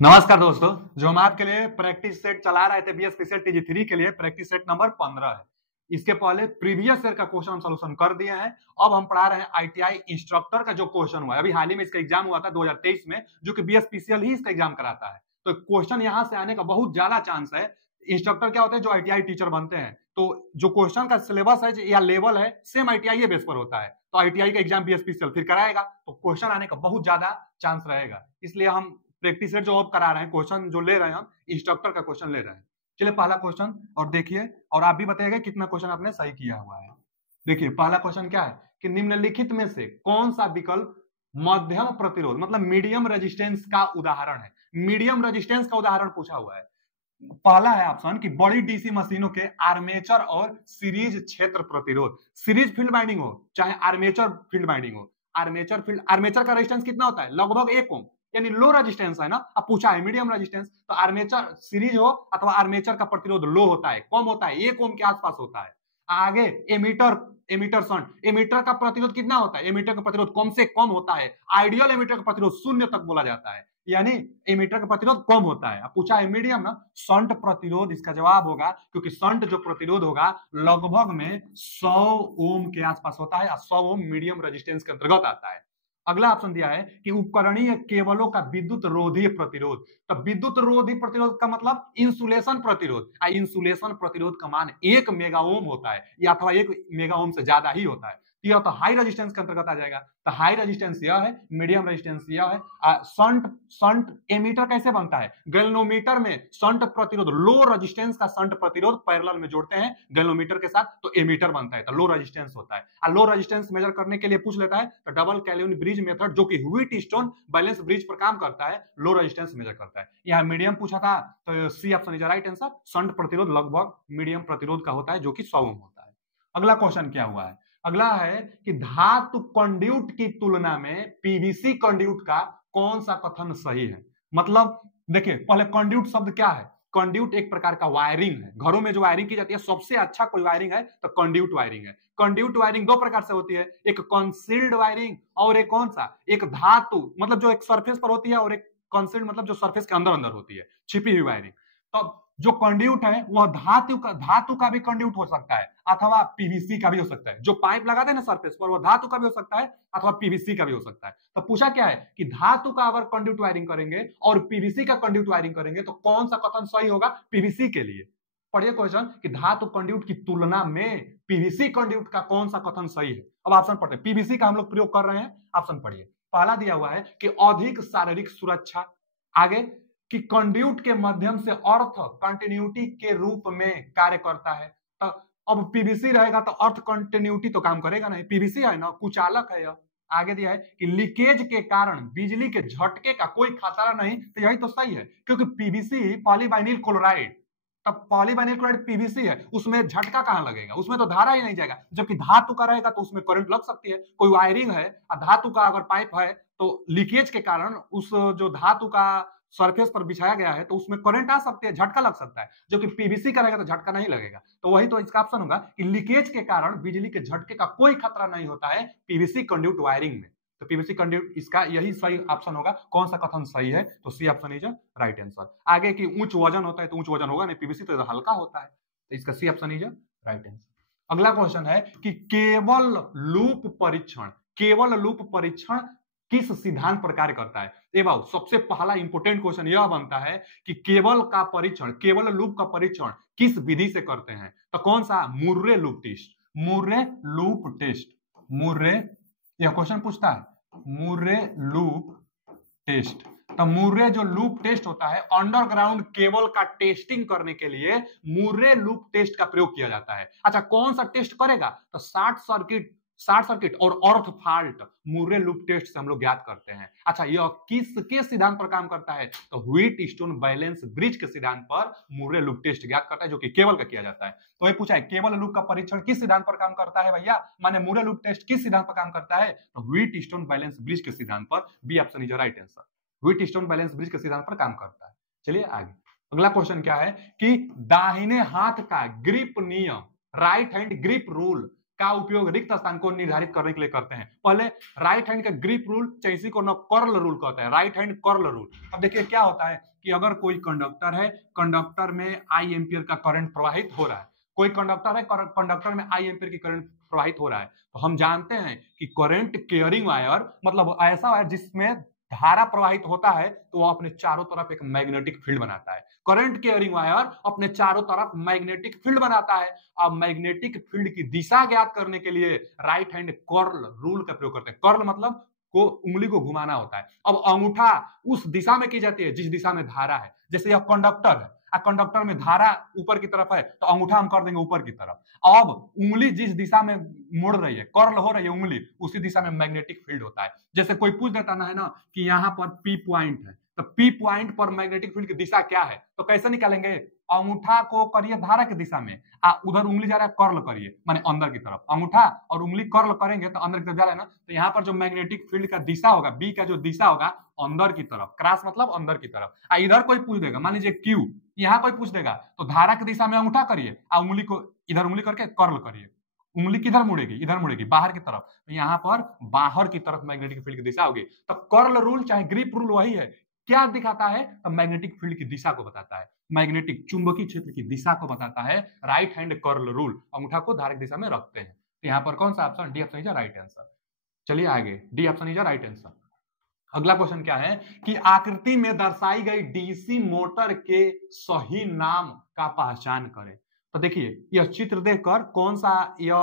नमस्कार दोस्तों। जो हम आपके लिए प्रैक्टिस सेट चला रहे थे बीएसपीसीएल टीजी 3 के लिए, प्रैक्टिस सेट नंबर 15 है। इसके पहले प्रीवियस ईयर का क्वेश्चन हम सोल्यूशन कर दिए हैं। अब हम पढ़ा रहे हैं आईटीआई इंस्ट्रक्टर का जो क्वेश्चन हुआ है, अभी हाल ही में इसका एग्जाम हुआ था 2023 में, जो कि बीएसपीसीएल ही इसका एग्जाम कराता है। तो क्वेश्चन यहां से आने का बहुत ज्यादा चांस है। इंस्ट्रक्टर क्या होते हैं? जो आईटीआई टीचर बनते हैं। तो जो क्वेश्चन का सिलेबस है या लेवल है, सेम आईटीआई बेस पर होता है। तो आईटीआई का एग्जाम बीएसपीसीएल फिर कराएगा, तो क्वेश्चन आने का बहुत ज्यादा चांस रहेगा। इसलिए हम प्रैक्टिस सेट जो अब करा रहे हैं, क्वेश्चन जो ले रहे हैं, हम इंस्ट्रक्टर का क्वेश्चन ले रहे हैं। चलिए पहला क्वेश्चन और देखिए, और आप भी बताइएगा कितना क्वेश्चन आपने सही किया हुआ है। देखिए पहला क्वेश्चन क्या है कि निम्नलिखित में से कौन सा विकल्प मध्यम प्रतिरोध मतलब मीडियम रेजिस्टेंस का उदाहरण है। मीडियम रेजिस्टेंस का उदाहरण पूछा हुआ है। पहला है ऑप्शन कि बड़ी डीसी मशीनों के आर्मेचर और सीरीज क्षेत्र प्रतिरोध। सीरीज फील्ड बाइंडिंग हो चाहे आर्मेचर फील्ड बाइंडिंग हो, आर्मेचर का रेजिस्टेंस कितना होता है? लगभग 1 ओम, यानी लो रेजिस्टेंस है ना। अब पूछा है मीडियम रेजिस्टेंस, तो आर्मेचर सीरीज हो अथवा आर्मेचर का प्रतिरोध लो होता है, कम होता है, 1 ओम के आसपास होता है। आगे एमीटर शंट, एमीटर का प्रतिरोध कितना होता है? एमीटर का प्रतिरोध कम से कम होता है। आइडियल एमीटर का प्रतिरोध 0 तक बोला जाता है, यानी एमीटर का प्रतिरोध कम होता है। अब पूछा है मीडियम ना, शंट प्रतिरोध इसका जवाब होगा, क्योंकि शंट जो प्रतिरोध होगा लगभग में 100 ओम के आसपास होता है। 100 ओम मीडियम रेजिस्टेंस के अंतर्गत आता है। अगला ऑप्शन दिया है कि उपकरणीय केबलों का विद्युत रोधी प्रतिरोध। तो विद्युत रोधी प्रतिरोध का मतलब इंसुलेशन प्रतिरोध। इंसुलेशन प्रतिरोध का मान 1 मेगा ओम होता है, या अथवा 1 मेगा ओम से ज्यादा ही होता है। यह तो हाई रेजिस्टेंस के अंतर्गत आ जाएगा। तो हाई रेजिस्टेंस यह है, मीडियम रेजिस्टेंस यह है। शंट एमीटर कैसे बनता है? गैल्वेनोमीटर में शंट प्रतिरोध, लो रेजिस्टेंस का शंट प्रतिरोध पैरेलल में जोड़ते हैं गैल्वेनोमीटर के साथ, तो एमीटर बनता है, तो लो रेजिस्टेंस होता है। लो रेजिस्टेंस मेजर करने के लिए पूछ लेता है तो डबल कैल्विन ब्रिज मेथड, जो कि व्हीटस्टोन बैलेंस ब्रिज पर काम करता है, लो रेजिस्टेंस मेजर करता है। यहाँ मीडियम पूछा था, तो C option is right answer. शंट प्रतिरोध लगभग मीडियम प्रतिरोध का होता है, जो कि 100 ओम होता है। अगला क्वेश्चन क्या हुआ है? अगला है कि धातु कंड्यूट की तुलना में पीवीसी कंड्यूट का कौन सा कथन सही है। मतलब देखिए पहले कंड्यूट शब्द क्या है? कंड्यूट एक प्रकार का वायरिंग है। घरों में जो वायरिंग की जाती है, सबसे अच्छा कोई वायरिंग है तो कंड्यूट वायरिंग है। कंड्यूट वायरिंग 2 प्रकार से होती है, एक कंसील्ड वायरिंग और एक कौन सा, एक धातु मतलब जो एक सरफेस पर होती है, और एक कंसील्ड मतलब जो सरफेस के अंदर अंदर होती है, छिपी हुई वायरिंग। तो जो कंड्यूट है वह धातु का भी कंड्यूट हो सकता है, अथवा पीवीसी का भी हो सकता है। जो पाइप लगाते हैं ना सरफेस पर, वह धातु का भी हो सकता है अथवा पीवीसी का भी हो सकता है। तो पूछा क्या है कि धातु का अगर कंड्यूट वायरिंग करेंगे और पीवीसी का कंड्यूट वायरिंग करेंगे तो कौन सा कथन सही होगा पीवीसी के लिए। पढ़िए क्वेश्चन कि धातु कंड्यूट की तुलना में पीवीसी कंड्यूट का कौन सा कथन सही है। अब ऑप्शन पढ़ते हैं, पीवीसी का हम लोग प्रयोग कर रहे हैं। ऑप्शन पढ़िए, पहला दिया हुआ है कि अधिक शारीरिक सुरक्षा। आगे कि कंड्यूट के माध्यम से अर्थ कंटिन्यूटी के रूप में कार्य करता है। तो अब पीवीसी रहेगा तो अर्थ कंटिन्यूटी तो काम करेगा नहीं, पीवीसी है ना, कुचालक है यह। आगे दिया है कि लीकेज के कारण बिजली के झटके का कोई खतरा नहीं, तो यही तो सही है, क्योंकि पीवीसी पॉलीवाइनिल क्लोराइड, तब पॉलीवाइनिल क्लोराइड पीवीसी है, उसमें झटका कहां लगेगा? उसमें तो धारा ही नहीं जाएगा। जबकि धातु का रहेगा तो उसमें करंट लग सकती है। कोई वायरिंग है और धातु का अगर पाइप है, तो लीकेज के कारण उस जो धातु का सरफेस पर बिछाया गया है, तो उसमें करंट आ सकती है, झटका लग सकता है। जो कि पीवीसी का रहेगा तो झटका नहीं लगेगा। तो वही तो इसका ऑप्शन होगा कि लीकेज के कारण बिजली के झटके का कोई खतरा नहीं होता है पीवीसी कंड्यूट वायरिंग में। तो पीवीसी कंड्यूट इसका यही सही ऑप्शन होगा। कौन सा कथन सही है? तो C option is right answer. आगे की उच्च वजन होता है, तो उच्च वजन होगा नहीं, पीवीसी तो हल्का होता है, तो इसका C option is right answer. अगला क्वेश्चन है कि केवल लूप परीक्षण किस सिद्धांत पर कार्य करता है। एवं सबसे पहला इंपोर्टेंट क्वेश्चन यह बनता है कि केवल लूप का परीक्षण किस विधि से करते हैं। तो कौन सा? Murray loop test. यह क्वेश्चन पूछता है मुर्रे लूप टेस्ट। तो मुर्रे जो लूप टेस्ट होता है, अंडरग्राउंड केबल का टेस्टिंग करने के लिए मुर्रे लूप टेस्ट का प्रयोग किया जाता है। अच्छा, कौन सा टेस्ट करेगा? तो शॉर्ट सर्किट और earth fault Murray loop test से हम लोग ज्ञात करते हैं। अच्छा, यह किसके सिद्धांत पर काम करता है? तो व्हीटस्टोन बैलेंस ब्रिज के सिद्धांत पर मुर्रे लूप टेस्ट ज्ञात करता है, जो कि केबल का किया जाता है। तो ये पूछा है केबल लूप का परीक्षण किस सिद्धांत पर काम करता है भैया, माने मुर्रे लूप टेस्ट किस सिद्धांत पर काम करता है? तो व्हीटस्टोन बैलेंस ब्रिज के सिद्धांत पर। B option is right answer. Wheatstone balance bridge के सिद्धांत पर काम करता है। चलिए आगे, अगला क्वेश्चन क्या है कि दाहिने हाथ का ग्रिप नियम, राइट हैंड ग्रिप रूल का उपयोग रिक्त स्थान को निर्धारित करने के लिए करते हैं। पहले राइट हैंड का ग्रिप रूल, इसी को ना कर्ल रूल कहते हैं, राइट हैंड कर्ल रूल। अब देखिए क्या होता है कि अगर कोई कंडक्टर है, कंडक्टर में आई एम्पियर का करंट प्रवाहित हो रहा है, कोई कंडक्टर है, कंडक्टर में आई एम्पियर की करंट प्रवाहित हो रहा है, तो हम जानते हैं कि करंट कैरिंग वायर मतलब ऐसा वायर जिसमें धारा प्रवाहित होता है तो वह अपने चारों तरफ एक मैग्नेटिक फील्ड बनाता है। करंट कैरिंग वायर अपने चारों तरफ मैग्नेटिक फील्ड बनाता है। अब मैग्नेटिक फील्ड की दिशा ज्ञात करने के लिए राइट हैंड कर्ल रूल का प्रयोग करते हैं। कर्ल मतलब को उंगली को घुमाना होता है। अब अंगूठा उस दिशा में की जाती है जिस दिशा में धारा है। जैसे यह कंडक्टर है, कंडक्टर में धारा ऊपर की तरफ है तो अंगूठा हम कर देंगे ऊपर की तरफ। अब उंगली जिस दिशा में मुड़ रही है, कर्ल हो रही है उंगली, उसी दिशा में मैग्नेटिक फील्ड होता है। जैसे कोई पूछ देता है ना कि यहाँ पर पी पॉइंट है, तो पी पॉइंट पर मैग्नेटिक फील्ड की दिशा क्या है, तो कैसे निकालेंगे? अंगूठा को करिए धारा की दिशा में, उधर उंगली जा रहा है कर्ल करिए, माने अंदर की तरफ। अंगूठा और उंगली कर्ल करेंगे तो अंदर की तरफ जा रहा है ना, तो यहाँ पर जो मैग्नेटिक फील्ड का दिशा होगा, बी का जो दिशा होगा अंदर की तरफ, क्रॉस मतलब अंदर की तरफ। इधर कोई पूछ देगा, मान लीजिए क्यू, यहाँ कोई पूछ देगा तो धारा की दिशा में अंगूठा करिए, उंगली को इधर उंगली करके कर्ल करिए। उंगली किधर मुड़ेगी? इधर मुड़ेगी, बाहर की तरफ। तो यहाँ पर बाहर की तरफ मैग्नेटिक फील्ड की दिशा होगी। तो कर्ल रूल चाहे ग्रिप रूल वही है। क्या दिखाता है? तो मैग्नेटिक फील्ड की दिशा को बताता है, मैग्नेटिक चुंबकीय क्षेत्र की दिशा को बताता है राइट हैंड कर्ल रूल। अंगूठा को धारा की दिशा में रखते हैं। तो यहाँ पर कौन सा option? D option is right answer. चलिए आगे, D option is right answer. अगला क्वेश्चन क्या है कि आकृति में दर्शाई गई डीसी मोटर के सही नाम का पहचान करें। तो देखिए यह चित्र देखकर कौन सा यह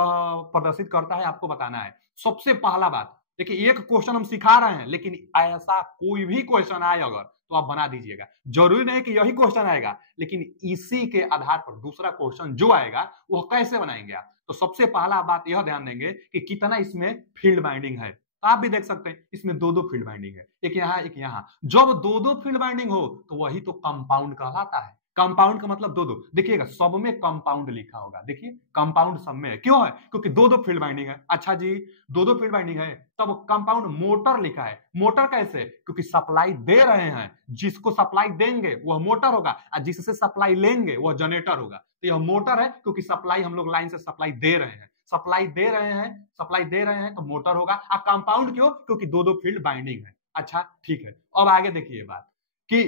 प्रदर्शित करता है आपको बताना है। सबसे पहला बात देखिए, एक क्वेश्चन हम सिखा रहे हैं, लेकिन ऐसा कोई भी क्वेश्चन आए अगर तो आप बना दीजिएगा। जरूरी नहीं कि यही क्वेश्चन आएगा, लेकिन इसी के आधार पर दूसरा क्वेश्चन जो आएगा वह कैसे बनाएंगे आप। तो सबसे पहला बात यह ध्यान देंगे कि कितना इसमें फील्ड बाइंडिंग है। आप भी देख सकते हैं इसमें दो फील्ड बाइंडिंग है, एक यहाँ एक यहाँ। जब दो फील्ड बाइंडिंग हो तो वही तो कंपाउंड कहलाता है। कंपाउंड का मतलब दो। देखिएगा सब में कंपाउंड लिखा होगा, देखिए कंपाउंड सब में है। क्यों है? क्योंकि दो फील्ड बाइंडिंग है। अच्छा जी, दो फील्ड बाइंडिंग है तब कंपाउंड मोटर लिखा है। मोटर कैसे? क्योंकि सप्लाई दे रहे हैं, जिसको सप्लाई देंगे वह मोटर होगा, और जिससे सप्लाई लेंगे वह जनरेटर होगा। तो यह मोटर है क्योंकि सप्लाई हम लोग लाइन से सप्लाई दे रहे हैं, सप्लाई दे रहे हैं तो मोटर होगा। कंपाउंड क्यों? क्योंकि दो फील्ड बाइंडिंग है। अच्छा ठीक है, अब आगे देखिए बात कि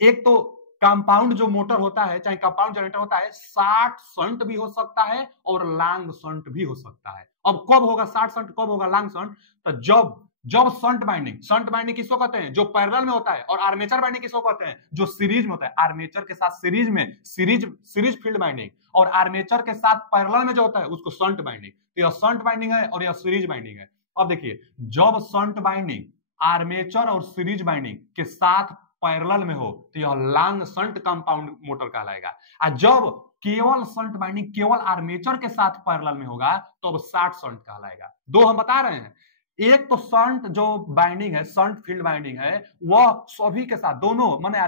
एक तो कंपाउंड जो मोटर होता है, चाहे कंपाउंड जनरेटर होता है, शार्ट शंट भी हो सकता है और लॉन्ग शंट भी हो सकता है। अब कब होगा शार्ट शंट, कब होगा लॉन्ग शंट? तो जब शंट बाइंडिंग किसको कहते हैं? जो पैरेलल में होता है। और आर्मेचर बाइंडिंग किसको कहते हैं? जो सीरीज में होता है। आर्मेचर के साथ सीरीज में सीरीज फील्ड बाइंडिंग, और आर्मेचर के साथ पैरेलल में जो होता है उसको शंट बाइंडिंग। तो यह शंट बाइंडिंग है और यह सीरीज बाइंडिंग है। अब देखिए, जब शंट बाइंडिंग आर्मेचर और सीरीज बाइंडिंग के साथ पैरेलल में हो तो यह लॉन्ग शंट कंपाउंड मोटर कहलाएगा। और जब केवल शंट बाइंडिंग केवल आर्मेचर के साथ पैरेलल में होगा तो अब शॉर्ट शंट कहलाएगा। दो हम बता रहे हैं, एक तो शंट जो बाइंडिंग है, शंट फील्ड बाइंडिंग है, वह सभी के साथ दोनों माने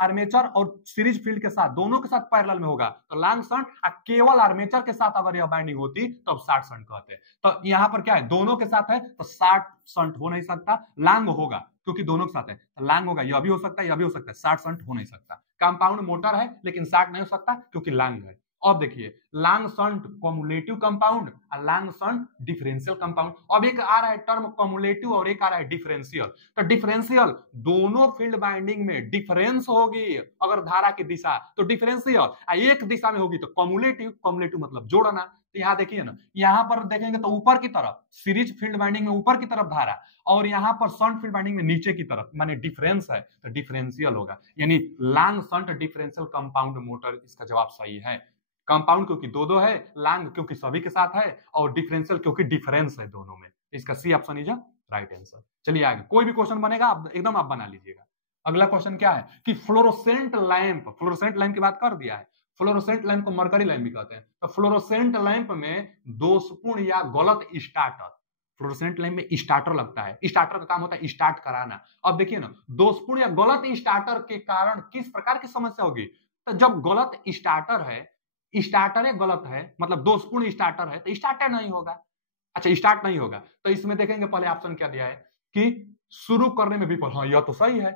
आर्मेचर और सीरीज फील्ड के साथ दोनों के साथ पैरेलल में होगा तो लॉन्ग शंट, केवल आर्मेचर के साथ अगर यह बाइंडिंग होती तो अब शॉर्ट शंट कहते हैं। तो यहाँ पर क्या है, दोनों के साथ है तो शॉर्ट शंट हो नहीं सकता, लॉन्ग होगा क्योंकि दोनों के साथ है तो लॉन्ग होगा। यह भी हो सकता है, यह भी हो सकता है, शॉर्ट शंट हो नहीं सकता। कंपाउंड मोटर है लेकिन शॉर्ट नहीं हो सकता क्योंकि लॉन्ग है। अब देखिए, लॉन्ग शंट कम्युलेटिव कंपाउंड और लॉन्ग शंट डिफरेंशियल कंपाउंड। अब एक आ रहा है टर्म कम्युलेटिव और एक आ रहा है डिफरेंशियल। तो डिफरेंशियल दोनों फील्ड बाइंडिंग में डिफरेंस होगी अगर धारा की दिशा, तो डिफरेंशियल एक दिशा में होगी तो कम्युलेटिव मतलब जोड़ना। तो यहाँ देखिए ना, यहाँ पर देखेंगे तो ऊपर की तरफ सीरीज फील्ड बाइंडिंग में ऊपर की तरफ धारा, और यहाँ पर शंट फील्ड बाइंडिंग में नीचे की तरफ, माने डिफरेंस है तो डिफरेंशियल होगा। यानी long shunt differential compound motor इसका जवाब सही है। कंपाउंड क्योंकि दो है, लॉन्ग क्योंकि सभी के साथ है, और डिफरेंशियल क्योंकि डिफरेंस है दोनों में। इसका C option is right answer. चलिए आगे, कोई भी क्वेश्चन बनेगा आप एकदम आप बना लीजिएगा। अगला क्वेश्चन क्या है कि फ्लोरोसेंट लैंप की बात कर दिया है। फ्लोरोसेंट लैंप को मरकरी लैंप भी कहते हैं। तो फ्लोरोसेंट लैंप में दोषपूर्ण या गलत स्टार्टर, फ्लोरोसेंट लैंप में स्टार्टर लगता है, स्टार्टर का काम होता है स्टार्ट कराना। अब देखिए ना, दोषपूर्ण या गलत स्टार्टर के कारण किस प्रकार की समस्या होगी? तो जब गलत स्टार्टर है, स्टार्टर गलत है मतलब दोषपूर्ण स्टार्टर है तो स्टार्टर नहीं होगा। अच्छा स्टार्ट नहीं होगा तो इसमें देखेंगे पहले ऑप्शन क्या दिया है कि शुरू करने में विफल। हाँ यह तो सही है,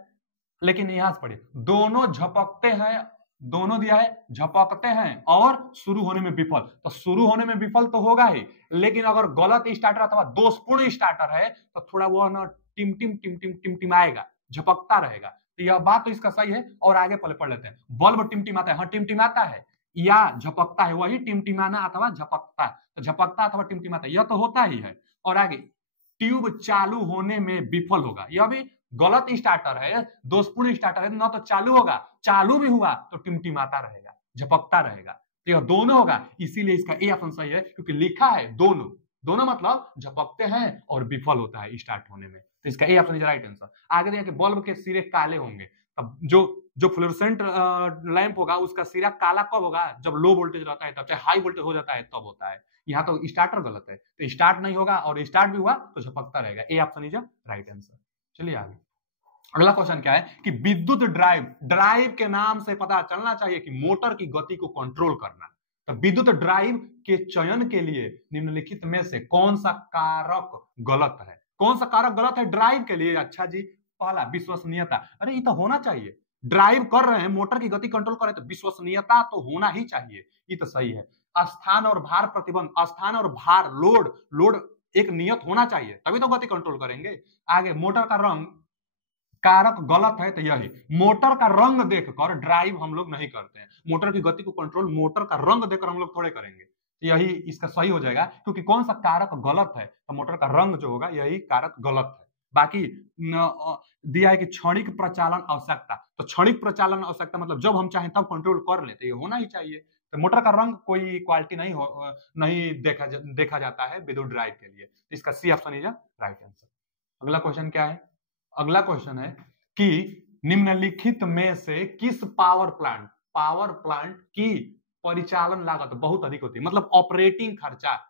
लेकिन यहां से पढ़िए, दोनों झपकते हैं दोनों दिया है, झपकते हैं और शुरू होने में विफल। तो शुरू होने में विफल तो होगा ही, लेकिन अगर गलत स्टार्टर अथवा दोषपूर्ण स्टार्टर है तो थोड़ा वो ना टिमटिमाएगा, झपकता रहेगा। तो यह बात तो इसका सही है। और आगे पढ़ लेते हैं। बल्ब टिमटिमाता है, हाँ टिमटिमाता है या झपकता है, वही टिमटिमाना अथवा झपकता। तो झपकता अथवा टिमटिमाता यह तो होता ही है। और आगे ट्यूब चालू होने में विफल होगा, यह भी गलत स्टार्टर है, दोषपूर्ण स्टार्टर है, ना तो चालू होगा, चालू भी हुआ तो टिमटिमाता रहेगा, झपकता रहेगा। तो यह दोनों होगा, इसीलिए इसका ए ऑप्शन सही है, क्योंकि लिखा है दोनों। दोनों मतलब झपकते हैं और विफल होता है स्टार्ट होने में। तो इसका A option is right answer. आगे देखिए बल्ब के सिरे काले होंगे। अब जो फ्लोरोसेंट लैंप होगा उसका सिरा काला कब होगा? जब लो वोल्टेज रहता है तब, चाहे हाई वोल्टेज हो जाता है तब होता है। यहाँ तो स्टार्टर गलत है, तो स्टार्ट नहीं होगा, और स्टार्ट भी हुआ तो झपकता रहेगा। A option is right answer. चलिए आगे अगला क्वेश्चन क्या है कि विद्युत ड्राइव के नाम से पता चलना चाहिए कि मोटर की गति को कंट्रोल करना। तो विद्युत ड्राइव के चयन के लिए निम्नलिखित में से कौन सा कारक गलत है? कौन सा कारक गलत है ड्राइव के लिए? अच्छा जी, पहला विश्वसनीयता। अरे ये तो होना चाहिए, ड्राइव कर रहे हैं, मोटर की गति कंट्रोल कर रहे हैं, तो विश्वसनीयता तो होना ही चाहिए, ये तो सही है। स्थान और भार प्रतिबंध, स्थान और भार लोड एक नियत होना चाहिए, तभी तो गति कंट्रोल करेंगे। आगे मोटर का रंग कारक गलत है, तो यही मोटर का रंग देखकर ड्राइव हम लोग नहीं करते हैं। मोटर की गति को कंट्रोल मोटर का रंग देखकर हम लोग थोड़े करेंगे। तो यही इसका सही हो जाएगा, क्योंकि कौन सा कारक गलत है? तो मोटर का रंग जो होगा यही कारक गलत है। बाकी दिया है कि क्षणिक प्रचालन आवश्यकता। तो क्षणिक प्रचालन आवश्यकता मतलब जब हम चाहें तब कंट्रोल कर लेते, ये होना ही चाहिए। तो मोटर का रंग कोई क्वालिटी नहीं देखा जाता है विद्युत ड्राइव के लिए। इसका C option is right answer. अगला क्वेश्चन क्या है? अगला क्वेश्चन है कि निम्नलिखित में से किस पावर प्लांट की परिचालन लागत बहुत अधिक होती है? मतलब ऑपरेटिंग खर्चा,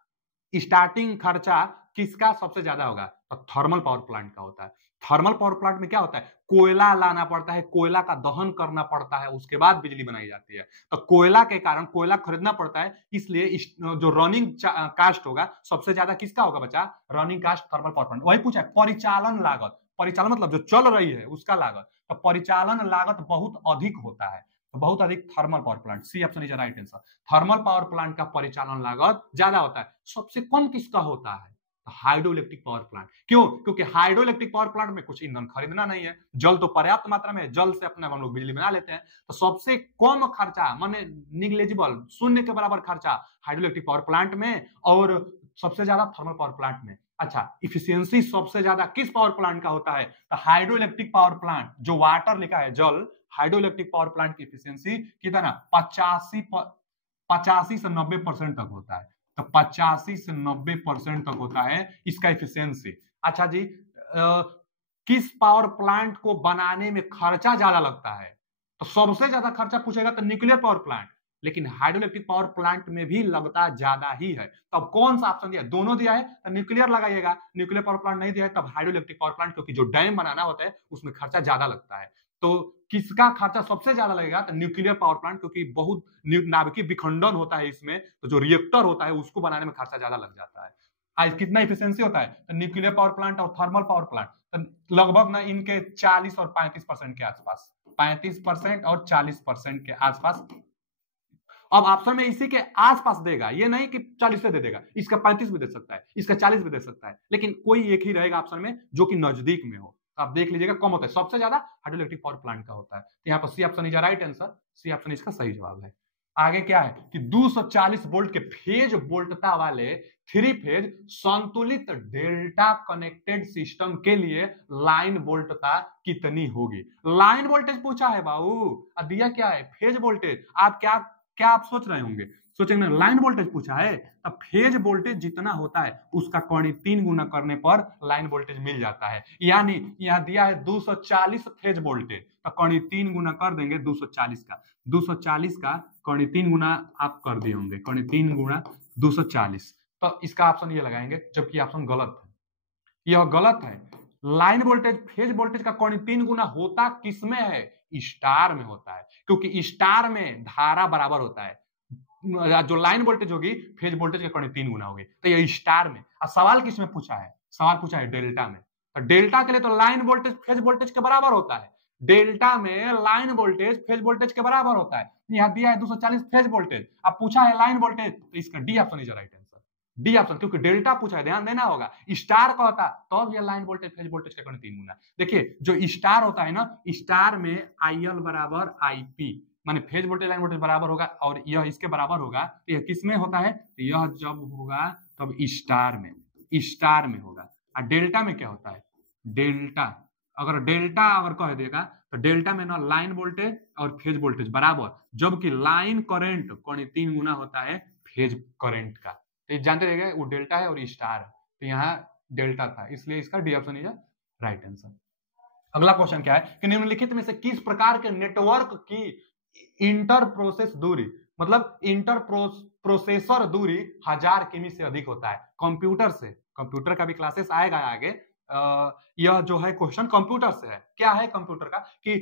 स्टार्टिंग खर्चा किसका सबसे ज्यादा होगा? तो थर्मल पावर प्लांट का होता है। थर्मल पावर प्लांट में क्या होता है? कोयला लाना पड़ता है, कोयला का दहन करना पड़ता है, उसके बाद बिजली बनाई जाती है। तो कोयला के कारण कोयला खरीदना पड़ता है, इसलिए जो रनिंग कास्ट होगा सबसे ज्यादा किसका होगा बच्चा? Running cost thermal power plant. वही पूछा है परिचालन लागत, परिचालन मतलब जो चल रही है उसका लागत। तो परिचालन लागत बहुत अधिक होता है, तो बहुत अधिक thermal power plant. C option is right answer. Thermal power plant का परिचालन लागत ज्यादा होता है। सबसे कम किसका होता है? Hydro electric power plant. क्यों? क्योंकि हाइड्रो इलेक्ट्रिक पावर प्लांट में कुछ ईंधन खरीदना नहीं है, जल तो पर्याप्त मात्रा में है, जल से अपने हम लोग बिजली बना लेते हैं। तो सबसे कम खर्चा माने निग्लेजिबल, शून्य के बराबर खर्चा हाइड्रो इलेक्ट्रिक पावर प्लांट में, और सबसे ज्यादा थर्मल पावर प्लांट में। अच्छा, इफिशियंसी सबसे ज्यादा किस पावर प्लांट का होता है? तो हाइड्रो इलेक्ट्रिक पावर प्लांट, जो वाटर लिखा है जल, हाइड्रो इलेक्ट्रिक पावर प्लांट की इफिशियंसी कितना? 85 से 90% तक होता है। तो 85 से 90% तक होता है इसका इफिशियंसी। अच्छा जी, किस पावर प्लांट को बनाने में खर्चा ज्यादा लगता है? तो सबसे ज्यादा खर्चा पूछेगा तो न्यूक्लियर पावर प्लांट, लेकिन हाइड्रोइलेक्ट्रिक पावर प्लांट में भी लगता ज्यादा ही है। तो अब कौन सा ऑप्शन दिया? दोनों दिया है तो न्यूक्लियर लगाइएगा, न्यूक्लियर पावर प्लांट नहीं दिया है तब हाइड्रोइलेक्ट्रिक पावर प्लांट, क्योंकि जो डैम बनाना होता है उसमें खर्चा ज्यादा लगता है। तो किसका खर्चा सबसे ज्यादा लगेगा? तो न्यूक्लियर पावर प्लांट, क्योंकि बहुत नाभिकीय विखंडन होता है इसमें, तो जो रिएक्टर होता है उसको बनाने में खर्चा ज्यादा लग जाता है। आज कितना इफिशियंसी होता है? तो न्यूक्लियर पावर प्लांट और थर्मल पावर प्लांट तो लगभग ना इनके 40 और 35% के आसपास, 35% और 40% के आसपास। अब ऑप्शन में इसी के आसपास देगा, ये नहीं कि 40 से दे देगा, इसका 35 भी दे सकता है, इसका 40 भी दे सकता है, लेकिन कोई एक ही रहेगा ऑप्शन में जो कि नजदीक में हो। आप देख लीजिएगा कम होता है, सबसे ज्यादा हाइड्रोइलेक्ट्रिक पावर प्लांट का होता है। तो यहाँ पर C option is right answer, C option इसका सही जवाब है। आगे क्या है कि 240 वोल्ट के फेज वोल्टता वाले 3 फेज संतुलित डेल्टा कनेक्टेड सिस्टम के लिए लाइन वोल्टता कितनी होगी? लाइन वोल्टेज पूछा है बाबू, दिया क्या है? Phase voltage. आप क्या आप सोच रहे होंगे, सोचेंगे लाइन वोल्टेज पूछा है, तब फेज वोल्टेज जितना होता है उसका कौड़ी 3 गुना करने पर लाइन वोल्टेज मिल जाता है। यानी यहाँ दिया है 240 फेज वोल्टेज, तो कौड़ी 3 गुना कर देंगे 240 का कौड़ी 3 गुना आप कर दिए होंगे, कौड़ी 3 गुना 240। तो इसका ऑप्शन ये लगाएंगे, जबकि ऑप्शन गलत है, यह गलत है। लाइन वोल्टेज फेज वोल्टेज का कौड़ी 3 गुना होता किसमें है? स्टार में होता है, क्योंकि स्टार में धारा बराबर होता है। जो लाइन वोल्टेज होगी फेज वोल्टेज के कौड़ी 3 गुना होगी, तो ये स्टार में। अब सवाल किसमें पूछा है? सवाल पूछा है डेल्टा में। तो डेल्टा के लिए तो लाइन वोल्टेज फेज वोल्टेज के बराबर होता है, डेल्टा में लाइन वोल्टेज फेज वोल्टेज के बराबर होता है। यहाँ दिया है 240 फेज वोल्टेज, अब पूछा है लाइन वोल्टेज, तो इसका D option is right answer. D option, क्योंकि डेल्टा पूछा है, ध्यान देना होगा। स्टार का होता तो ये लाइन वोल्टेज फेज वोल्टेज का 3 गुना। देखिए जो स्टार होता है ना, स्टार में IL बराबर IP, माने फेज वोल्टेज लाइन वोल्टेज बराबर होगा, और यह इसके बराबर होगा। तो यह किस में होता है? तो यह जब होगा तब स्टार में होगा। और डेल्टा में क्या होता है? डेल्टा अगर कह देगा तो डेल्टा में ना लाइन वोल्टेज और फेज वोल्टेज बराबर, जबकि लाइन करंट 3 गुना होता है फेज करंट का। तो जानते रहेंगे वो डेल्टा है और स्टार है, तो यहाँ डेल्टा था, इसलिए इसका D option is right answer. अगला क्वेश्चन क्या है कि निम्नलिखित में से किस प्रकार के नेटवर्क की इंटर प्रोसेस दूरी, मतलब इंटर प्रोसेसर दूरी 1000 किमी से अधिक होता है कंप्यूटर से? कंप्यूटर का भी क्लासेस आएगा आगे। यह जो है क्वेश्चन कंप्यूटर से है। क्या है कंप्यूटर का कि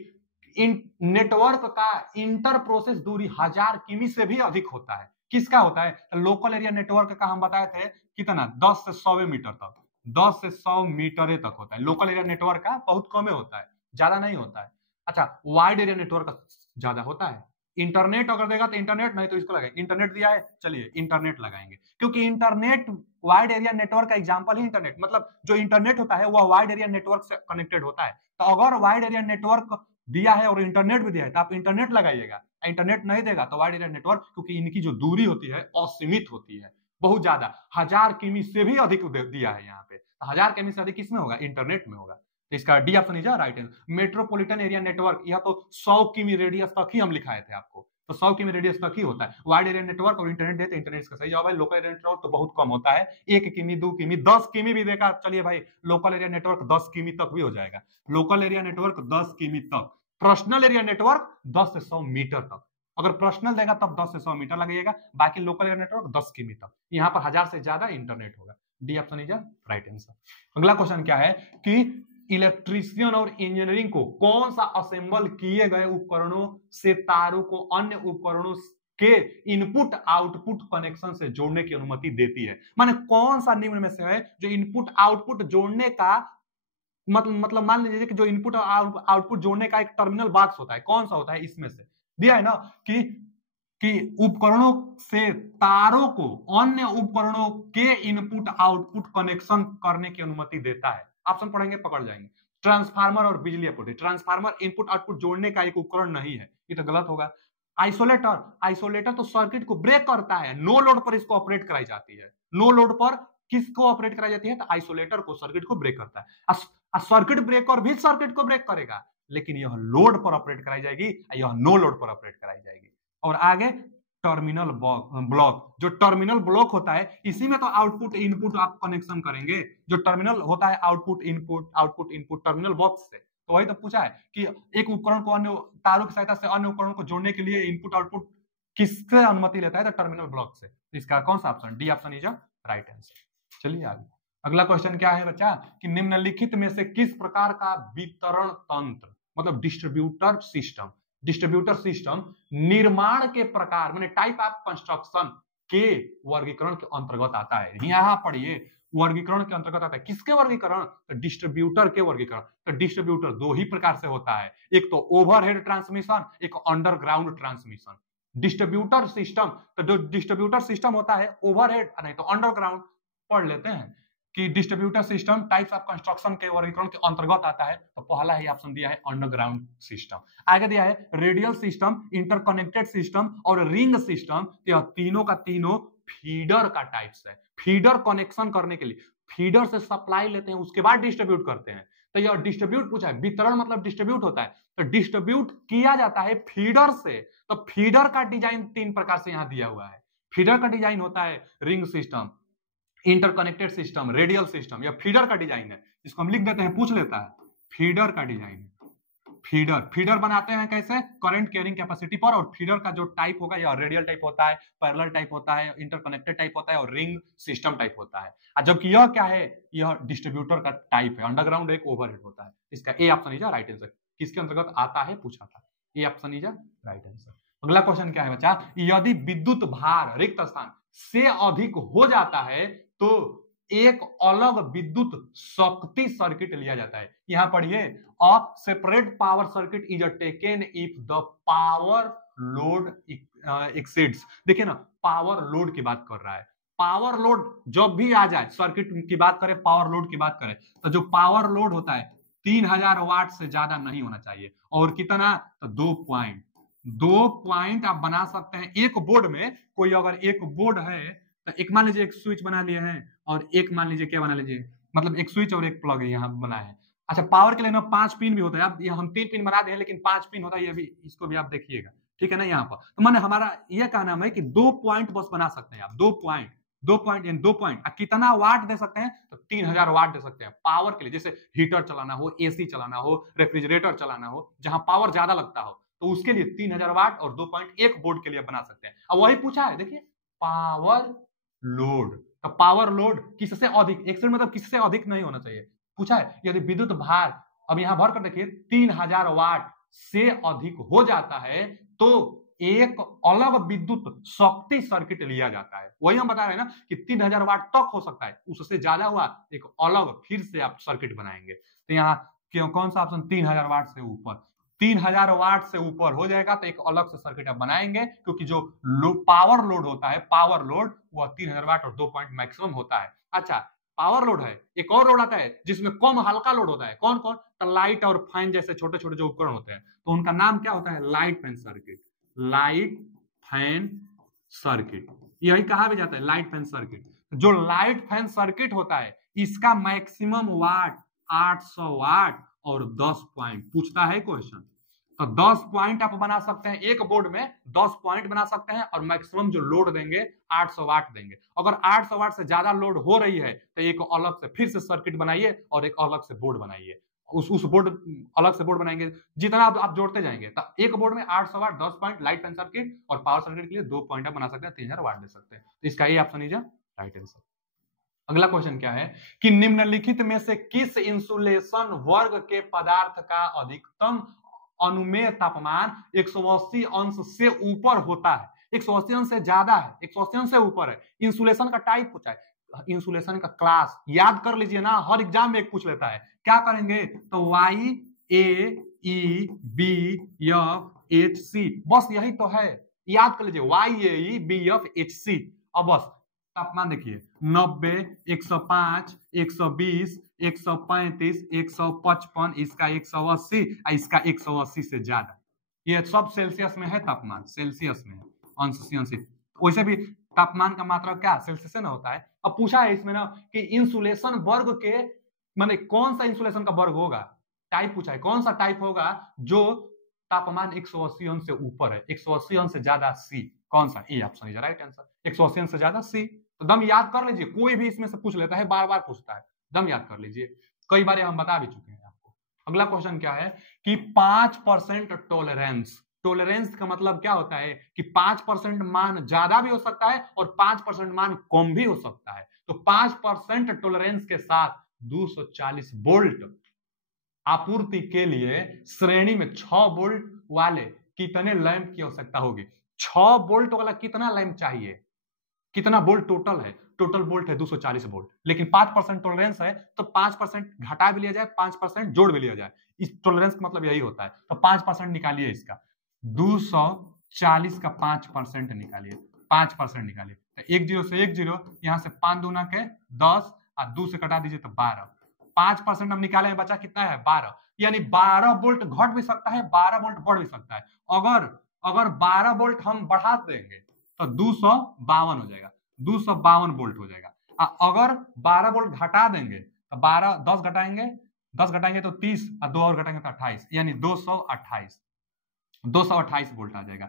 नेटवर्क का इंटर प्रोसेस दूरी 1000 किमी से भी अधिक होता है। किसका होता है? लोकल एरिया नेटवर्क का हम बताए थे कितना, 10 से 100 मीटर तक, 10 से 100 मीटर तक होता है लोकल एरिया नेटवर्क का, बहुत कम होता है, ज्यादा नहीं होता है। अच्छा, वाइड एरिया नेटवर्क ज्यादा होता है। इंटरनेट अगर देगा तो इंटरनेट, नहीं तो इसको लगाएंगे। इंटरनेट दिया है, चलिए इंटरनेट लगाएंगे, क्योंकि इंटरनेट वाइड एरिया नेटवर्क का एग्जांपल ही इंटरनेट, मतलब जो इंटरनेट होता है वह वाइड एरिया नेटवर्क से कनेक्टेड होता है। तो अगर वाइड एरिया नेटवर्क दिया है और इंटरनेट भी दिया है तो आप इंटरनेट लगाइएगा। इंटरनेट नहीं देगा तो वाइड एरिया नेटवर्क, क्योंकि इनकी जो दूरी होती है असीमित होती है, बहुत ज्यादा, 1000 किमी से भी अधिक दिया है यहाँ पे। तो 1000 किमी से अधिक किसमें होगा? इंटरनेट में होगा। तो इसका D option is right answer. Metropolitan area network, यह तो 100 किमी रेडियस तक ही हम लिखाए थे आपको, तो 100 किमी रेडियस तक ही होता है। वाइड एरिया नेटवर्क और इंटरनेट देते, इंटरनेट का सही जवाब है। लोकल एरिया नेटवर्क तो बहुत कम होता है, 1 किमी 2 किमी 10 किमी भी देखा, चलिए भाई लोकल एरिया नेटवर्क 10 किमी तक भी हो जाएगा। लोकल एरिया नेटवर्क 10 किमी तक। पर्सनल एरिया नेटवर्क 10 से 100 मीटर तक। अगर पर्सनल देगा तब 10 से 100 मीटर लगेगा, बाकी लोकल एरिया नेटवर्क 10 किमी तक। यहाँ पर 1000 से ज्यादा इंटरनेट होगा। D option is right answer. अगला क्वेश्चन क्या है कि इलेक्ट्रीशियन और इंजीनियरिंग को कौन सा असेंबल किए गए उपकरणों से तारों को अन्य उपकरणों के इनपुट आउटपुट कनेक्शन से जोड़ने की अनुमति देती है? माने कौन सा निम्न में से है जो इनपुट आउटपुट जोड़ने का मतलब मान लीजिए कि जो इनपुट और आउटपुट जोड़ने का एक टर्मिनल बॉक्स होता है, कौन सा होता है? इसमें से दिया है ना कि उपकरणों से तारों को अन्य उपकरणों के इनपुट आउटपुट कनेक्शन करने की अनुमति देता है। ऑप्शन पढ़ेंगे पकड़ जाएंगे। ट्रांसफार्मर और बिजली आपूर्ति। ट्रांसफार्मर इनपुट आउटपुट जोड़ने का एक उपकरण नहीं है, ये तो गलत होगा। आइसोलेटर तो सर्किट को ब्रेक करता है, नो लोड पर इसको ऑपरेट कराई जाती है। नो लोड पर किसको ऑपरेट कराई जाती है? तो आइसोलेटर को, सर्किट को ब्रेक करता है। सर्किट ब्रेकर भी सर्किट को ब्रेक करेगा, लेकिन यह लोड पर ऑपरेट कराई जाएगी, यह नो लोड पर ऑपरेट कराई जाएगी। और आगे टर्मिनल ब्लॉक, जो टर्मिनल ब्लॉक होता है इसी में तो आउटपुट इनपुट आप कनेक्शन करेंगे। जो टर्मिनल होता है आउटपुट इनपुट टर्मिनल बॉक्स से, तो वही तो पूछा है कि एक उपकरण को अन्य तारों की सहायता से अन्य उपकरण को जोड़ने के लिए इनपुट आउटपुट किससे अनुमति लेता है? तो टर्मिनल ब्लॉक से। इसका कौन सा option? D option is right answer. चलिए आगे अगला क्वेश्चन क्या है बच्चा कि निम्नलिखित में से किस प्रकार का वितरण तंत्र, मतलब डिस्ट्रीब्यूटर सिस्टम निर्माण के प्रकार माने टाइप ऑफ कंस्ट्रक्शन के वर्गीकरण के अंतर्गत आता है? यहां पढ़िए, वर्गीकरण के अंतर्गत आता है। किसके वर्गीकरण? तो डिस्ट्रीब्यूटर के वर्गीकरण। तो डिस्ट्रीब्यूटर दो ही प्रकार से होता है, एक तो ओवरहेड ट्रांसमिशन, एक अंडरग्राउंड ट्रांसमिशन। डिस्ट्रीब्यूटर सिस्टम, तो जो डिस्ट्रीब्यूटर सिस्टम होता है ओवरहेड नहीं तो अंडरग्राउंड, पढ़ लेते हैं कि distributor system types of construction के वर्गीकरण के अंतर्गत आता है। तो पहला ही ऑप्शन दिया है अंडरग्राउंड सिस्टम। आगे दिया है रेडियल सिस्टम, इंटरकनेक्टेड सिस्टम और रिंग सिस्टम। यह तीनों का तीनों फीडर का टाइप्स है। फीडर कनेक्शन करने के लिए फीडर से सप्लाई लेते हैं, उसके बाद डिस्ट्रीब्यूट करते हैं। तो यह डिस्ट्रीब्यूट पूछा है, वितरण मतलब डिस्ट्रीब्यूट होता है, तो डिस्ट्रीब्यूट किया जाता है फीडर से। तो फीडर का डिजाइन 3 प्रकार से यहां दिया हुआ है। फीडर का डिजाइन होता है ring system, interconnected system, radial system. या फीडर का डिजाइन है, जिसको हम लिख देते हैं, पूछ लेता है फीडर का डिजाइन। फीडर बनाते हैं कैसे? करंट कैरिंग कैपेसिटी पर। और फीडर का जो टाइप होगा या रेडियल टाइप होता है, पैरेलल टाइप होता है, इंटरकनेक्टेड टाइप होता है और रिंग सिस्टम टाइप होता है। जबकि यह क्या है? यह डिस्ट्रीब्यूटर का टाइप है। अंडरग्राउंड एक ओवरहेड होता है। इसका A option is right answer. किसके अंतर्गत आता है पूछा था, A option is right answer. अगला क्वेश्चन क्या है बच्चा? यदि विद्युत भार रिक्त स्थान से अधिक हो जाता है तो एक अलग विद्युत शक्ति सर्किट लिया जाता है। यहां पढ़िए, a separate power circuit is taken if the power load exceeds. देखिए ना, पावर लोड की बात कर रहा है। पावर लोड जब भी आ जाए, सर्किट की बात करें, पावर लोड की बात करें, तो जो पावर लोड होता है 3000 वाट से ज्यादा नहीं होना चाहिए। और कितना? तो 2 पॉइंट आप बना सकते हैं एक बोर्ड में। कोई अगर एक बोर्ड है तो एक मान लीजिए एक स्विच बना लिए हैं, और एक मान लीजिए क्या बना लीजिए, मतलब एक स्विच और एक प्लग यहाँ बनाए हैं। अच्छा, पावर के लिए ना 5 पिन भी होता है। आप हम 3 पिन बना दें, लेकिन 5 पिन होता है, ये भी, इसको भी आप देखिएगा, ठीक है ना। यहाँ पर तो माने हमारा यह कहना है कि 2 पॉइंट बस बना सकते हैं आप। 2 पॉइंट कितना वाट दे सकते हैं? तो 3000 वाट दे सकते हैं पावर के लिए। जैसे हीटर चलाना हो, एसी चलाना हो, रेफ्रिजरेटर चलाना हो, जहां पावर ज्यादा लगता हो, तो उसके लिए 3000 वाट और 2 पॉइंट एक बोर्ड के लिए बना सकते हैं। अब वही पूछा है, देखिए, पावर लोड। तो पावर लोड किससे अधिक, एक्सेल मतलब किससे अधिक नहीं होना चाहिए, पूछा है। यदि विद्युत भार, अब यहां भर कर देखिए, 3000 वाट से अधिक हो जाता है तो एक अलग विद्युत शक्ति सर्किट लिया जाता है। वही हम बता रहे हैं ना कि 3000 वाट तक हो सकता है, उससे ज्यादा हुआ एक अलग फिर से आप सर्किट बनाएंगे। तो यहाँ कौन सा ऑप्शन? 3000 वाट से ऊपर। 3000 वाट से ऊपर हो जाएगा तो एक अलग से सर्किट आप बनाएंगे, क्योंकि जो पावर लोड होता है, पावर लोड वह 3000 वाट और 2 पॉइंट मैक्सिमम होता है। अच्छा, पावर लोड है, एक और लोड आता है जिसमें कम हल्का लोड होता है। कौन कौन? तो लाइट और फैन जैसे छोटे छोटे जो उपकरण होते हैं, तो उनका नाम क्या होता है? Light fan circuit. Light fan circuit, यही कहा भी जाता है, लाइट फैन सर्किट। जो लाइट फैन सर्किट होता है, इसका मैक्सिमम वाट 800 वाट और 10 पॉइंट पूछता है क्वेश्चन। तो 10 पॉइंट आप बना सकते हैं एक बोर्ड में, 10 पॉइंट बना सकते हैं, और मैक्सिमम जो लोड देंगे 800 वाट देंगे। अगर 800 वाट से ज्यादा लोड हो रही है तो एक अलग से फिर से सर्किट बनाइए और एक अलग से बोर्ड बनाइए। उस बोर्ड, अलग से बोर्ड बनाएंगे, जितना आप जोड़ते जाएंगे। तो एक बोर्ड में 800 वाट, 10 पॉइंट लाइट फैन सर्किट, और पावर सर्किट के लिए 2 पॉइंट आप बना सकते हैं, 3000 वाट दे सकते हैं। तो इसका ये ऑप्शन इज राइट आंसर। अगला क्वेश्चन क्या है कि निम्नलिखित में से किस इंसुलेशन वर्ग के पदार्थ का अधिकतम अनुमेय तापमान 180 अंश से ऊपर होता है? 180 अंश से ज्यादा है, 180 अंश से ऊपर है। इंसुलेशन का टाइप पूछा है, इंसुलेशन का क्लास याद कर लीजिए ना, हर एग्जाम में एक पूछ लेता है। क्या करेंगे? तो Y A E B F H C, बस यही तो है, याद कर लीजिए, Y A E B F H C. अब बस तापमान देखिए, 90, 105, 120, 135, 155, इसका 180, इसका 180 से ज्यादा। ये सब सेल्सियस में है तापमान, सेल्सियस में है, अंश सेल्सियस। वैसे भी तापमान का मात्रा क्या सेल्सियस में होता है। अब पूछा है इसमें ना कि इंसुलेशन वर्ग के, माने कौन सा इंसुलेशन का वर्ग होगा, टाइप पूछा है, कौन सा टाइप होगा जो तापमान 180 अंश से ऊपर है, 180 अंश से ज्यादा सी, कौन सा? A option is right answer, 180 अंश से ज्यादा सी। तो दम याद कर लीजिए, कोई भी इसमें से पूछ लेता है, बार बार पूछता है, दम याद कर लीजिए, कई बार हम बता भी चुके हैं आपको। अगला क्वेश्चन क्या है कि 5% टॉलरेंस। टॉलरेंस का मतलब क्या होता है कि 5% मान ज्यादा भी हो सकता है और 5% मान कम भी हो सकता है। तो 5% टॉलरेंस के साथ 240 वोल्ट आपूर्ति के लिए श्रेणी में 6 वोल्ट वाले कितने लैंप की आवश्यकता होगी? 6 वोल्ट वाला कितना लैंप चाहिए? कितना वोल्ट टोटल है? टोटल वोल्ट है 240 वोल्ट, लेकिन 5% टॉलरेंस है, तो 5% घटा भी लिया जाए, 5% जोड़ भी लिया जाए। इस टॉलरेंस का मतलब यही होता है। तो 5% निकालिए इसका, 240 का 5% निकालिए, 5% निकालिए। तो 1 0 से 1 0, यहां से 5 दूना के 10 और 2 से कटा दीजिए तो 12। 5% हम निकाले हैं, बचा कितना है? 12। यानी 12 वोल्ट घट भी सकता है, 12 वोल्ट बढ़ भी सकता है। अगर 12 वोल्ट हम बढ़ा देंगे तो 252 हो जाएगा, 252 वोल्ट हो जाएगा। अगर 12 वोल्ट घटा देंगे तो 12, 10 घटाएंगे, 10 घटाएंगे तो 30 और 2 और घटाएंगे तो 28, यानी 228 वोल्ट आ जाएगा।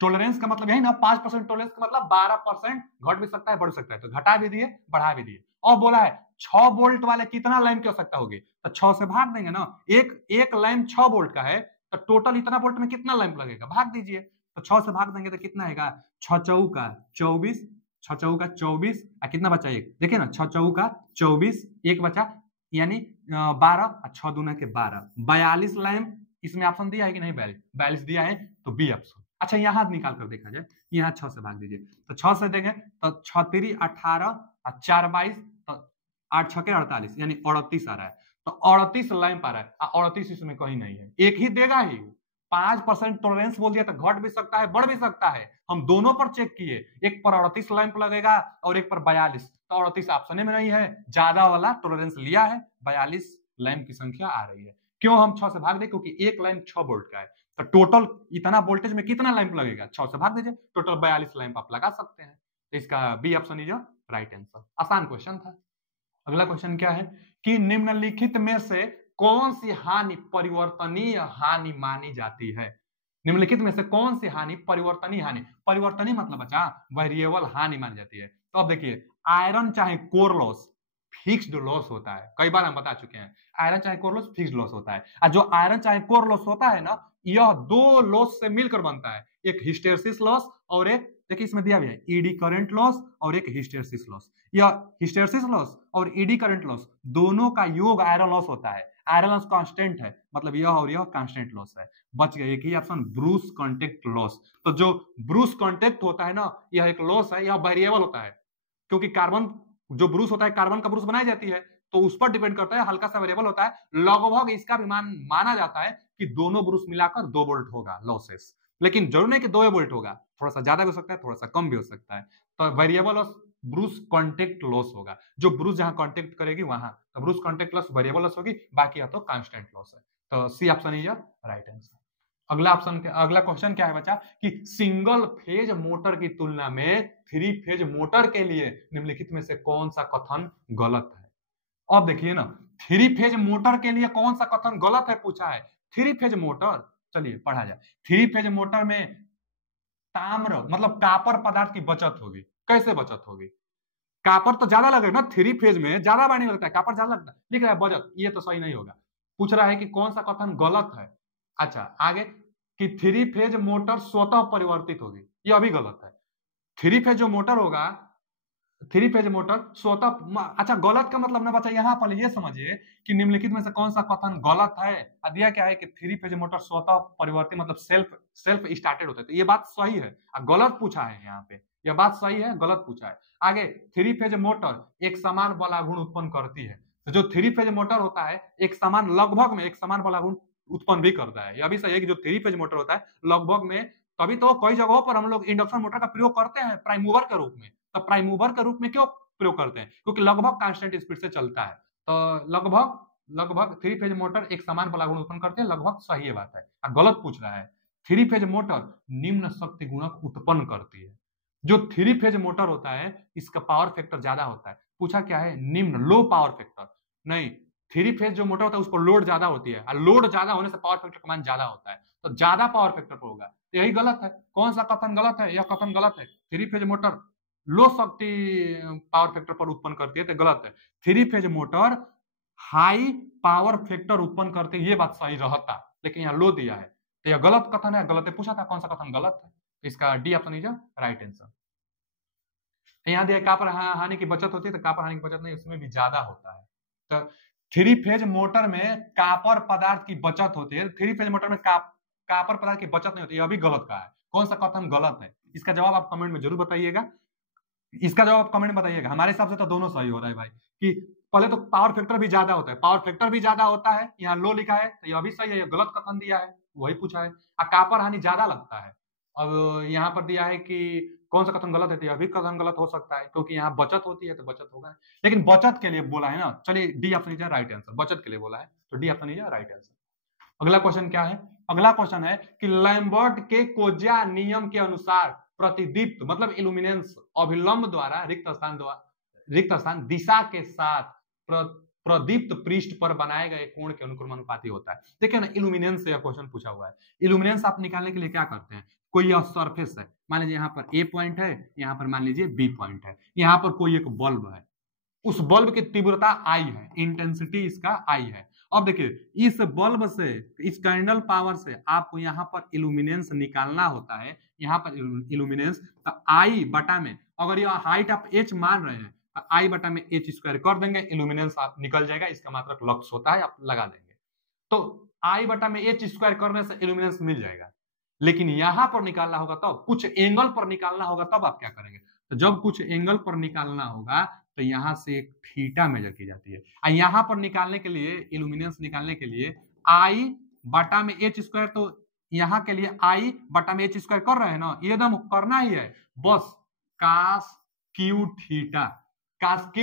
टॉलरेंस का मतलब यही ना, 5% टॉलरेंस का मतलब 12% घट भी सकता है, बढ़ सकता है। तो घटा भी दिए, बढ़ा भी दिए। और बोला है 6 वोल्ट वाले कितना लैंप की आवश्यकता होगी? तो 6 से भाग देंगे ना, एक लैंप 6 वोल्ट का है, तो टोटल इतना वोल्ट में कितना लैंप लगेगा? भाग दीजिए। तो 6 से भाग देंगे तो कितना आएगा? 6 चौका 24, 6 चौका 24, कितना बचा? एक, देखिए ना, 6 चौका 24, एक बचा, यानी 12, 6 दूना के 12, 42 लैंप। इसमें ऑप्शन दिया है कि नहीं? 42 दिया है, तो बी ऑप्शन। अच्छा, यहां निकाल कर देखा जाए, यहाँ 6 से भाग दीजिए, तो 6 से देंगे तो 6 3 18 और 4 22, तो 8 छके 48 यानी 38 आ रहा है। तो 38 लैंप आ रहा है, 38 इसमें कहीं नहीं है, एक ही देगा ही। 5% टॉलरेंस बोल दिया तो घट भी सकता है बढ़ भी सकता है। हम दोनों पर चेक किए, एक पर 38 लैंप लगेगा और एक पर 42, तो 38 ऑप्शन में नहीं है, ज्यादा वाला टॉलरेंस लिया है, 42 लैंप की संख्या आ रही है। क्यों हम 6 से भाग दे, क्योंकि एक लैंप 6 वोल्ट का है, तो टोटल इतना वोल्टेज में कितना लैंप लगेगा, 6 से भाग दीजिए, टोटल 42 लैंप आप लगा सकते हैं। तो इसका B option is right answer. आसान क्वेश्चन था। अगला क्वेश्चन क्या है कि निम्नलिखित में से कौन सी हानि परिवर्तनीय हानि मानी जाती है। निम्नलिखित में से कौन सी हानि परिवर्तनीय हानि, परिवर्तनीय मतलब बच्चा वेरिएबल हानि मानी जाती है। तो अब देखिए, आयरन चाहे कोर लॉस फिक्स्ड लॉस होता है, कई बार हम बता चुके हैं, आयरन चाहे कोर लॉस फिक्स्ड लॉस होता है। और जो आयरन चाहे कोर लॉस होता है ना, यह दो लॉस से मिलकर बनता है, एक हिस्टेरेसिस लॉस और एक, देखिए इसमें दिया भी है ईडी करंट लॉस और एक हिस्टेरेसिस लॉस। यह हिस्टेरेसिस लॉस और ईडी करंट लॉस दोनों का योग आयरन लॉस होता है। आयरन लॉस कांस्टेंट है, मतलब यह और यह कांस्टेंट लॉस है। बच गया एक ही ऑप्शन, ब्रूस कॉन्टेक्ट लॉस। तो जो ब्रूस कॉन्टेक्ट होता है ना, यह एक लॉस है, यह वेरिएबल होता है, क्योंकि कार्बन जो ब्रूस होता है, कार्बन का ब्रूस बनाई जाती है, तो उस पर डिपेंड करता है, हल्का सा वेरिएबल होता है। लगभग इसका भी माना जाता है कि दोनों ब्रूस मिलाकर 2 वोल्ट होगा लॉसेस, लेकिन जरूर नहीं कि 2 वोल्ट होगा, थोड़ा सा ज्यादा भी हो सकता है, थोड़ा सा कम भी हो सकता है। तो variable loss brush contact loss होगा, जो ब्रूस जहां कॉन्टेक्ट करेगी वहां, तो brush contact loss variable loss होगी, बाकी या तो कांस्टेंट लॉस है। तो C option is right answer. अगला ऑप्शन, अगला क्वेश्चन क्या है बच्चा कि सिंगल फेज मोटर की तुलना में 3 फेज मोटर के लिए निम्नलिखित में से कौन सा कथन गलत है। अब देखिए ना, 3 फेज मोटर के लिए कौन सा कथन गलत है पूछा है। 3 फेज मोटर, चलिए पढ़ा जाए। 3 फेज मोटर में ताम्र मतलब कापर पदार्थ की बचत होगी। कैसे बचत होगी, कापर तो ज्यादा लगेगा ना, 3 फेज में ज्यादा वाणी लगता है, कापर ज्यादा लगता है, लिख रहा है बचत, ये तो सही नहीं होगा। पूछ रहा है कि कौन सा कथन गलत है। अच्छा आगे, कि 3 फेज मोटर स्वतः परिवर्तित होगी, ये अभी गलत है। 3 फेज जो मोटर होगा, 3 फेज मोटर स्वतः, अच्छा गलत का मतलब ना बच्चा, यहां पर ये समझिए कि निम्नलिखित में से कौन सा कथन गलत है। दिया क्या है कि 3 फेज मोटर स्वतः परिवर्तित मतलब सेल्फ स्टार्टेड होता है, तो ये बात सही है। गलत पूछा है यहाँ पे, यह बात सही है, गलत पूछा है। आगे, 3 फेज मोटर एक समान बलागुण उत्पन्न करती है, तो जो 3 फेज मोटर होता है एक समान, लगभग में एक समान बलागुण उत्पन्न भी करता है। यह भी सही है कि जो 3 फेज मोटर होता है लगभग में, तभी तो कई जगहों पर हम लोग इंडक्शन मोटर का प्रयोग करते हैं प्राइम मूवर के रूप में। तो प्राइम मूवर के रूप में क्यों प्रयोग करते हैं, क्योंकि लगभग कांस्टेंट स्पीड से चलता है। तो लगभग 3 फेज मोटर एक समान बलागुण उत्पन्न करते हैं, लगभग सही है बात है। गलत पूछ रहा है, 3 फेज मोटर निम्न शक्ति गुणक उत्पन्न करती है। जो 3 फेज मोटर होता है इसका पावर फैक्टर ज्यादा होता है। पूछा क्या है, निम्न, लो पावर फैक्टर नहीं, 3 फेज जो मोटर होता है उसको लोड ज्यादा होती है, और लोड ज्यादा होने से पावर फैक्टर का मान ज्यादा होता है, तो ज्यादा पावर फैक्टर पर होगा। तो यही गलत है। कौन सा कथन गलत है, यह कथन गलत है। 3 फेज मोटर लो शक्ति पावर फैक्टर पर उत्पन्न करती है, तो गलत है। 3 phase motor high power factor उत्पन्न करते, ये बात सही रहता, लेकिन यहाँ लो दिया है, तो यह गलत कथन है, गलत है। पूछा था कौन सा कथन गलत है, इसका D option is right answer. यहाँ दिया कापर हानि की बचत होती है, तो कापर हानि की बचत नहीं, उसमें भी ज्यादा होता है। तो 3 फेज मोटर में कापर पदार्थ की बचत होती है, 3 फेज मोटर में कापर पदार्थ की बचत नहीं होती, यह भी गलत कहा है। कौन सा कथन गलत है, इसका जवाब आप कमेंट में जरूर बताइएगा। इसका जवाब आप कमेंट में बताइएगा। हमारे हिसाब से तो दोनों सही हो रहा है भाई, कि पहले तो पावर फैक्टर भी ज्यादा होता है, पावर फैक्टर भी ज्यादा होता है, यहाँ लो लिखा है, तो यह भी सही है, यह गलत कथन दिया है, वही पूछा है। कापर हानि ज्यादा लगता है। अब यहाँ पर दिया है कि कौन सा कथन गलत है, तो यह भी कथन गलत हो सकता है, क्योंकि यहाँ बचत होती है तो बचत होगा, लेकिन बचत के लिए बोला है ना। चलिए D option is right answer, बचत के लिए बोला है, तो D option is right answer. अगला क्वेश्चन क्या है, अगला क्वेश्चन है कि लैम्बर्ट के कोजा नियम के अनुसार प्रतिदीप्त मतलब इल्यूमिनेंस अभिलंब द्वारा रिक्त स्थान दिशा के साथ प्रदीप्त पृष्ठ पर बनाए गए कोण के अनुक्रमानुपाती होता है। देखिए ना, इल्यूमिनेंस से यह क्वेश्चन पूछा हुआ है। इल्यूमिनेंस आप निकालने के लिए क्या करते हैं, कोई यह सरफेस है, मान लीजिए यहाँ पर ए पॉइंट है, यहाँ पर मान लीजिए बी पॉइंट है, यहाँ पर कोई एक बल्ब है, उस बल्ब की तीव्रता आई है, इंटेंसिटी इसका आई है। अब देखिए, इस बल्ब से, इस कैंडल पावर से आपको यहाँ पर इल्यूमिनेंस निकालना होता है, यहाँ पर इल्यूमिनेंस, तो आई बटा में, अगर यह हाइट आप एच मान रहे हैं, तो आई बटा में एच स्क्वायर कर देंगे, इल्यूमिनेंस आप निकल जाएगा, इसका मात्रक लक्स होता है, आप लगा देंगे। तो आई बटा में एच स्क्वायर करने से इल्यूमिनेंस मिल जाएगा। लेकिन यहां पर निकालना होगा तब, कुछ एंगल पर निकालना होगा, तब आप क्या करेंगे, तो जब कुछ एंगल पर निकालना होगा तो यहाँ से एक थीटा मेजर की जाती है। और यहाँ पर निकालने के लिए, इल्यूमिनेंस निकालने के लिए आई बटा में एच स्क्वायर, तो यहाँ के लिए आई बटा में एच स्क्वायर कर रहे हैं ना, ये एकदम करना ही है, बस कास क्यू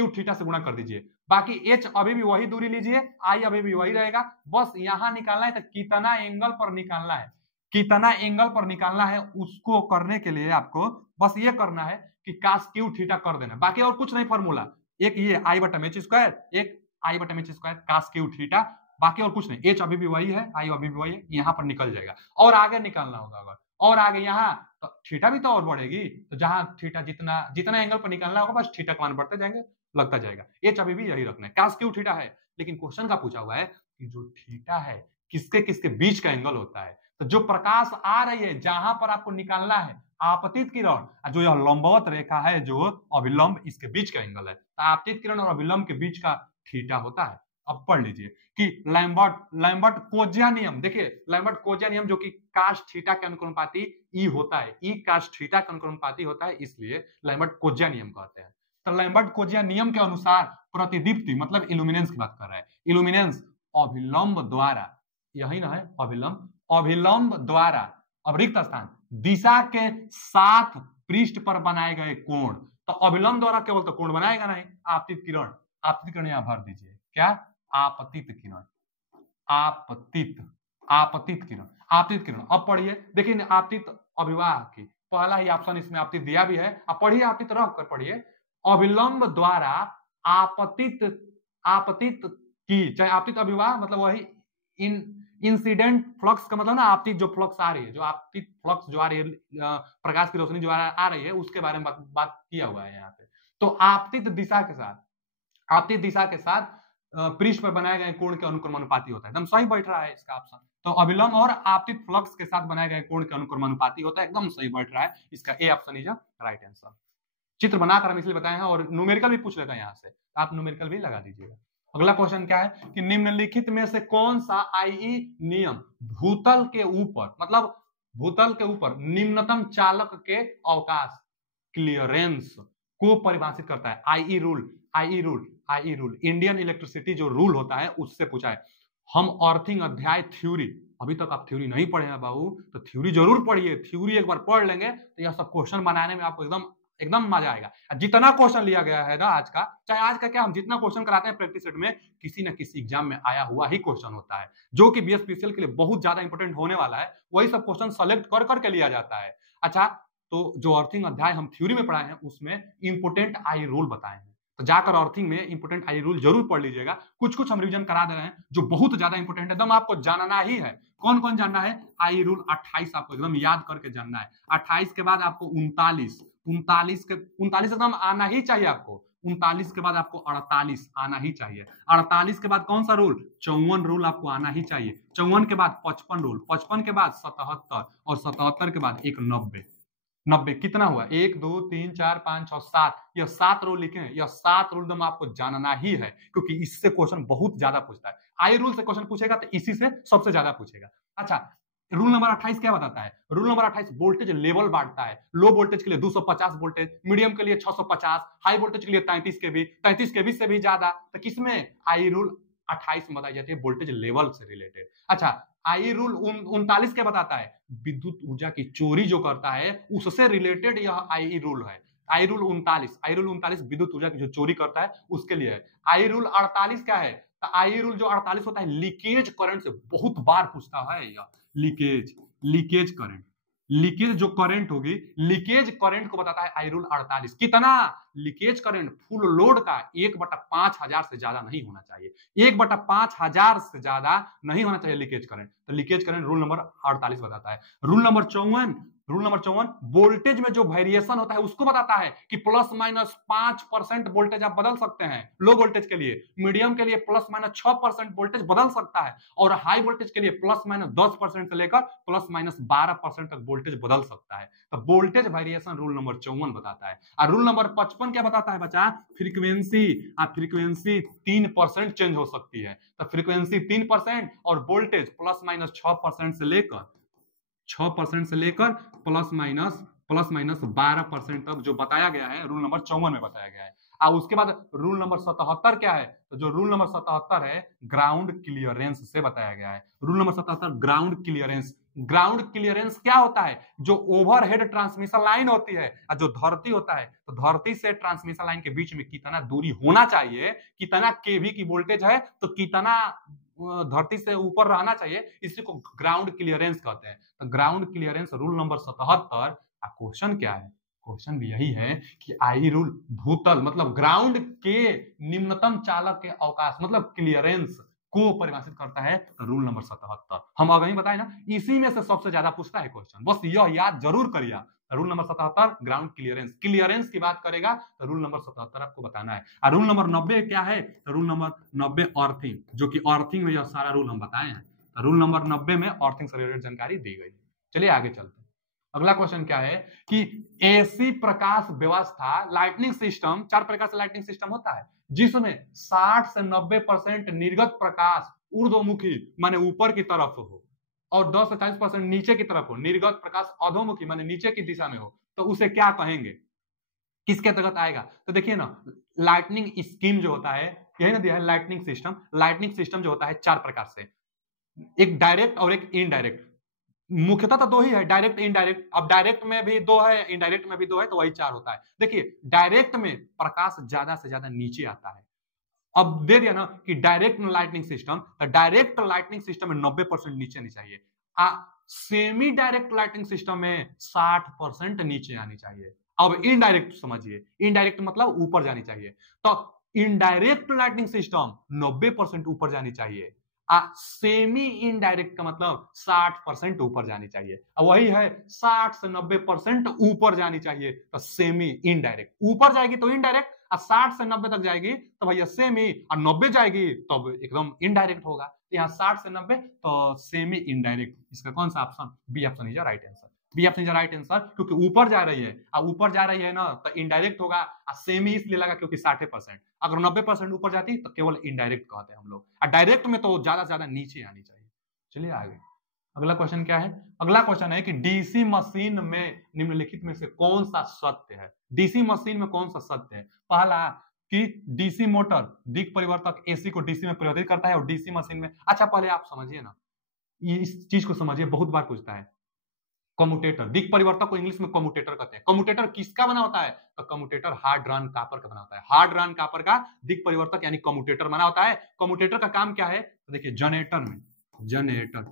थीटा से गुणा कर दीजिए। बाकी एच अभी भी वही दूरी लीजिए, आई अभी भी वही रहेगा, बस यहाँ निकालना है तो कितना एंगल पर निकालना है, कितना एंगल पर निकालना है, उसको करने के लिए आपको बस ये करना है कि कास क्यू थीटा कर देना, बाकी और कुछ नहीं फॉर्मूला, एक ये आई बटा में एच स्क्वायर, एक आई बटा में एच स्क्वायर कास क्यू थीटा, बाकी और कुछ नहीं, एच अभी भी वही है, आई अभी भी वही है, यहाँ पर निकल जाएगा। और आगे निकालना होगा, अगर और आगे यहाँ तो थीटा भी तो और बढ़ेगी, तो जहां थीटा जितना जितना एंगल पर निकालना होगा बस थीटा का मान बढ़ते जाएंगे, लगता जाएगा। एच अभी भी यही रखना है, कास क्यू थीटा है, लेकिन क्वेश्चन का पूछा हुआ है कि जो थीटा है किसके किसके बीच का एंगल होता है, तो जो प्रकाश आ रही है जहां पर आपको निकालना है आपतित किरण, जो यह लंबवत रेखा है जो अभिलंब, इसके बीच का एंगल है, तो आपतित किरण और अभिलंब के बीच का थीटा होता है। अब पढ़ लीजिए कि लैम्बर्ट कोजिया नियम, देखिए लैम्बर्ट कोजिया नियम जो कि काश थीटा के अनुपाती ई होता है, ई काश थीटा के अनुपाती होता है, इसलिए लैम्बर्ट कोजिया नियम कहते हैं। तो लैम्बर्ट कोजिया नियम के अनुसार प्रतिदीप्ति मतलब इल्यूमिनेंस की बात कर रहा है, इल्यूमिनेंस अभिलंब द्वारा, यही ना है अभिलंब द्वारा अब रिक्त स्थान दिशा के साथ पृष्ठ पर बनाए गए कोण, तो अभिलंब द्वारा केवल तो कोण बनाएगा नहीं, आपतित किरण यहां भर दीजिए, क्या आपतित किरण, आपतित किरण। अब पढ़िए, देखिए आपतित अभिवाह की पहला ही ऑप्शन इसमें आपतित दिया भी है, अब पढ़िए आपतित रख कर पढ़िए, अभिलंब द्वारा आपतित की, चाहे आपतित अभिवाह मतलब वही इंसिडेंट फ्लक्स का मतलब ना, आपतित जो फ्लक्स आ रही है, जो आपतित फ्लक्स जो आ रही है, प्रकाश की रोशनी जो आ रही है उसके बारे में बात किया हुआ है यहाँ पे। तो आपतित दिशा के साथ पृष्ठ पर बनाए गए कोण के अनुक्रमानुपाती होता है, एकदम सही बैठ रहा है इसका ऑप्शन। तो अभिलंब और आपतित फ्लक्स के साथ बनाए गए कोण के अनुक्रमानुपाती होता है, एकदम सही बैठ रहा है, इसका A option is right answer. चित्र बनाकर हम इसलिए बताए हैं, और न्यूमेरिकल भी पूछ लेता है यहाँ से, आप न्यूमेरिकल भी लगा दीजिएगा। अगला क्वेश्चन क्या है कि निम्नलिखित में से कौन सा आईई नियम भूतल के ऊपर, मतलब भूतल के ऊपर निम्नतम चालक के अवकाश क्लियरेंस को परिभाषित करता है। आईई रूल इंडियन इलेक्ट्रिसिटी जो रूल होता है उससे पूछा है। हम अर्थिंग अध्याय थ्योरी, अभी तक आप थ्योरी नहीं पढ़े हैं बाबू, तो थ्योरी जरूर पढ़िए, थ्योरी एक बार पढ़ लेंगे तो यह सब क्वेश्चन बनाने में आपको एकदम मजा आएगा। जितना क्वेश्चन लिया गया है ना आज का, चाहे आज का क्या, हम जितना क्वेश्चन कराते हैं प्रैक्टिस सेट में, किसी ना किसी एग्जाम में आया हुआ ही क्वेश्चन होता है, जो कि बीएसपीसीएल के लिए बहुत ज्यादा इंपोर्टेंट होने वाला है, वही सब क्वेश्चन सेलेक्ट कर करके लिया जाता है। अच्छा, तो जो अर्थिंग अध्याय हम थ्योरी में पढ़ाए हैं उसमें इंपोर्टेंट आई रूल बताए हैं, तो जाकर अर्थिंग में इंपोर्टेंट आई रूल जरूर पढ़ लीजिएगा। कुछ हम रिवीजन करा दे रहे हैं जो बहुत ज्यादा इंपोर्टेंट है, एकदम आपको जानना ही है। कौन कौन जानना है? आई रूल 28 आपको एकदम याद करके जानना है। 28 के बाद आपको 39 एकदम आना ही चाहिए आपको। 39 के बाद आपको 48 आना ही चाहिए। 48 के बाद कौन सा रूल? 54 रूल आपको आना ही चाहिए। 54 के बाद 55 रूल, 55 के बाद 77 और 77 के बाद एक 90 कितना हुआ? 1 2 3 4 5 6 7, यह 7 रूल लिखे हैं। यह 7 रूल एकदम आपको जानना ही है, क्योंकि इससे क्वेश्चन बहुत ज्यादा पूछता है। आई रूल से क्वेश्चन पूछेगा तो इसी से सबसे ज्यादा पूछेगा। अच्छा, रूल नंबर 28 क्या बताता है? रूल नंबर 28 वोल्टेज लेवल बांटता है। लो वोल्टेज के लिए 250 वोल्टेज, मीडियम के लिए 650, हाई वोल्टेज के लिए 33 केवी से भी ज्यादा। तो किसमें? आई रूल 28 में बताई जाती है वोल्टेज लेवल से रिलेटेड। अच्छा, आई रूल 39 क्या बताता है? विद्युत ऊर्जा की चोरी जो करता है उससे रिलेटेड यह आई रूल है। आई रूल 39 विद्युत ऊर्जा की जो चोरी करता है उसके लिए है। आई रूल 48 क्या है? आई रूल जो 48 होता है लीकेज करंट से बहुत बार पूछता है। यह लीकेज करंट, लीकेज जो करंट होगी, लीकेज करंट को बताता है आई रूल 48। कितना? लीकेज करंट फुल लोड का 1/5000 से ज्यादा नहीं होना चाहिए। 1/5000 से ज्यादा नहीं होना चाहिए लीकेज करंट। तो लीकेज करंट रूल नंबर 48 बताता है। रूल नंबर 54 वोल्टेज में जो वेरिएशन होता है उसको बताता है कि ±5% वोल्टेज आप बदल सकते हैं। लो वोल्टेज के लिए, मीडियम के लिए ±6% वोल्टेज बदल सकता है, और हाई वोल्टेज के लिए ±10% से लेकर +-12% तक वोल्टेज बदल सकता है। तो वोल्टेज वेरिएशन रूल नंबर 54 बताता है। और रूल नंबर 55 क्या बताता है बच्चा? फ्रीक्वेंसी 3% चेंज हो सकती है। तो फ्रीक्वेंसी 3% और वोल्टेज ±6% से लेकर +-12% तक जो बताया गया है रूल नंबर 54 में बताया गया है। और उसके बाद रूल नंबर 77 क्या है, तो जो रूल नंबर 77 है ग्राउंड क्लियरेंस से बताया गया है। Rule number 77 ground clearance. Ground clearance क्या होता है, जो ओवरहेड ट्रांसमिशन लाइन होती है और जो धरती होता है, तो धरती से ट्रांसमिशन लाइन के बीच में कितना दूरी होना चाहिए, कितना केवी की वोल्टेज है, तो कितना धरती से ऊपर रहना चाहिए, इसी को ग्राउंड क्लियरेंस कहते हैं। तो ground clearance rule number 77। Question क्या है, क्वेश्चन भी यही है कि आई रूल भूतल मतलब ग्राउंड के निम्नतम चालक के अवकाश मतलब क्लियरेंस को परिभाषित करता है, रूल नंबर 77। हम अगर बताए ना, इसी में से सबसे ज्यादा पूछता है क्वेश्चन, बस यह याद जरूर करिए। Rule number 77 ground clearance, clearance की बात करेगा तो रूल नंबर 77 आपको बताना है। और रूल नंबर 90 क्या है, तो रूल नंबर 90 अर्थिंग, जो कि अर्थिंग में यह सारा रूल हम बताए हैं। तो रूल नंबर 90 में अर्थिंग से रिलेटेड जानकारी दी गई। चलिए आगे चलते हैं। अगला क्वेश्चन क्या है कि एसी प्रकाश व्यवस्था लाइटनिंग सिस्टम, 4 प्रकार से लाइटनिंग सिस्टम होता है, जिसमें 60 से 90% निर्गत प्रकाश ऊर्ध्वमुखी माने ऊपर की तरफ हो और 10 से 40% नीचे की तरफ हो, निर्गत प्रकाश अधोमुखी माने नीचे की दिशा में हो, तो उसे क्या कहेंगे, किसके तहत आएगा। तो देखिए ना, लाइटनिंग स्कीम जो होता है, यही ना दिया है लाइटनिंग सिस्टम। लाइटनिंग सिस्टम जो होता है 4 प्रकार से, एक डायरेक्ट और एक इनडायरेक्ट। मुख्यतः तो 2 ही है, डायरेक्ट इनडायरेक्ट। अब डायरेक्ट में भी 2 है, इनडायरेक्ट में भी 2 है, तो वही 4 होता है। देखिए डायरेक्ट में प्रकाश ज्यादा से ज्यादा नीचे आता है। अब दे दिया ना कि डायरेक्ट लाइटनिंग सिस्टम, तो डायरेक्ट लाइटनिंग सिस्टम में 90% नीचे आनी चाहिए। सेमी डायरेक्ट लाइटनिंग सिस्टम में 60% नीचे आनी चाहिए। अब इनडायरेक्ट समझिए, इनडायरेक्ट मतलब ऊपर जानी चाहिए। तो इनडायरेक्ट लाइटनिंग सिस्टम 90% ऊपर जानी चाहिए, सेमी इनडायरेक्ट का मतलब 60% ऊपर जानी चाहिए। अब वही है 60 से 90% ऊपर जानी चाहिए, तो सेमी इनडायरेक्ट। ऊपर जाएगी तो इनडायरेक्ट, और 60 से 90 तक जाएगी तो भैया सेमी, और 90 जाएगी तब एकदम इनडायरेक्ट होगा। यहाँ 60 से 90 तो सेमी इनडायरेक्ट। इसका कौन सा option, B option is right answer. B option is right answer, क्योंकि ऊपर जा रही है, और ऊपर जा रही है ना तो इनडायरेक्ट होगा, और सेमी इसलिए लगा क्योंकि 60%। अगर 90% ऊपर जाती तो केवल इनडायरेक्ट कहते हैं हम लोग, और डायरेक्ट में तो ज्यादा से ज्यादा नीचे आनी चाहिए। चलिए आगे, अगला क्वेश्चन क्या है। अगला क्वेश्चन है कि डीसी मशीन में निम्नलिखित में से कौन सा सत्य है। डीसी मशीन में कौन सा सत्य है। पहला कि डीसी मोटर दिक् परिवर्तक एसी को डीसी में परिवर्तित करता है, और डीसी मशीन में, अच्छा पहले आप समझिए ना, इस चीज को समझिए, बहुत बार पूछता है। कम्यूटेटर, दिक् परिवर्तक को इंग्लिश में कम्यूटेटर कहते हैं। कम्यूटेटर किसका बना होता है, तो कम्यूटेटर हार्ड रन कॉपर का बना होता है। हार्ड रन कॉपर का दिक् परिवर्तक यानी कम्यूटेटर बना होता है। कम्यूटेटर का काम क्या है, तो देखिए जनरेटर में, जनरेटर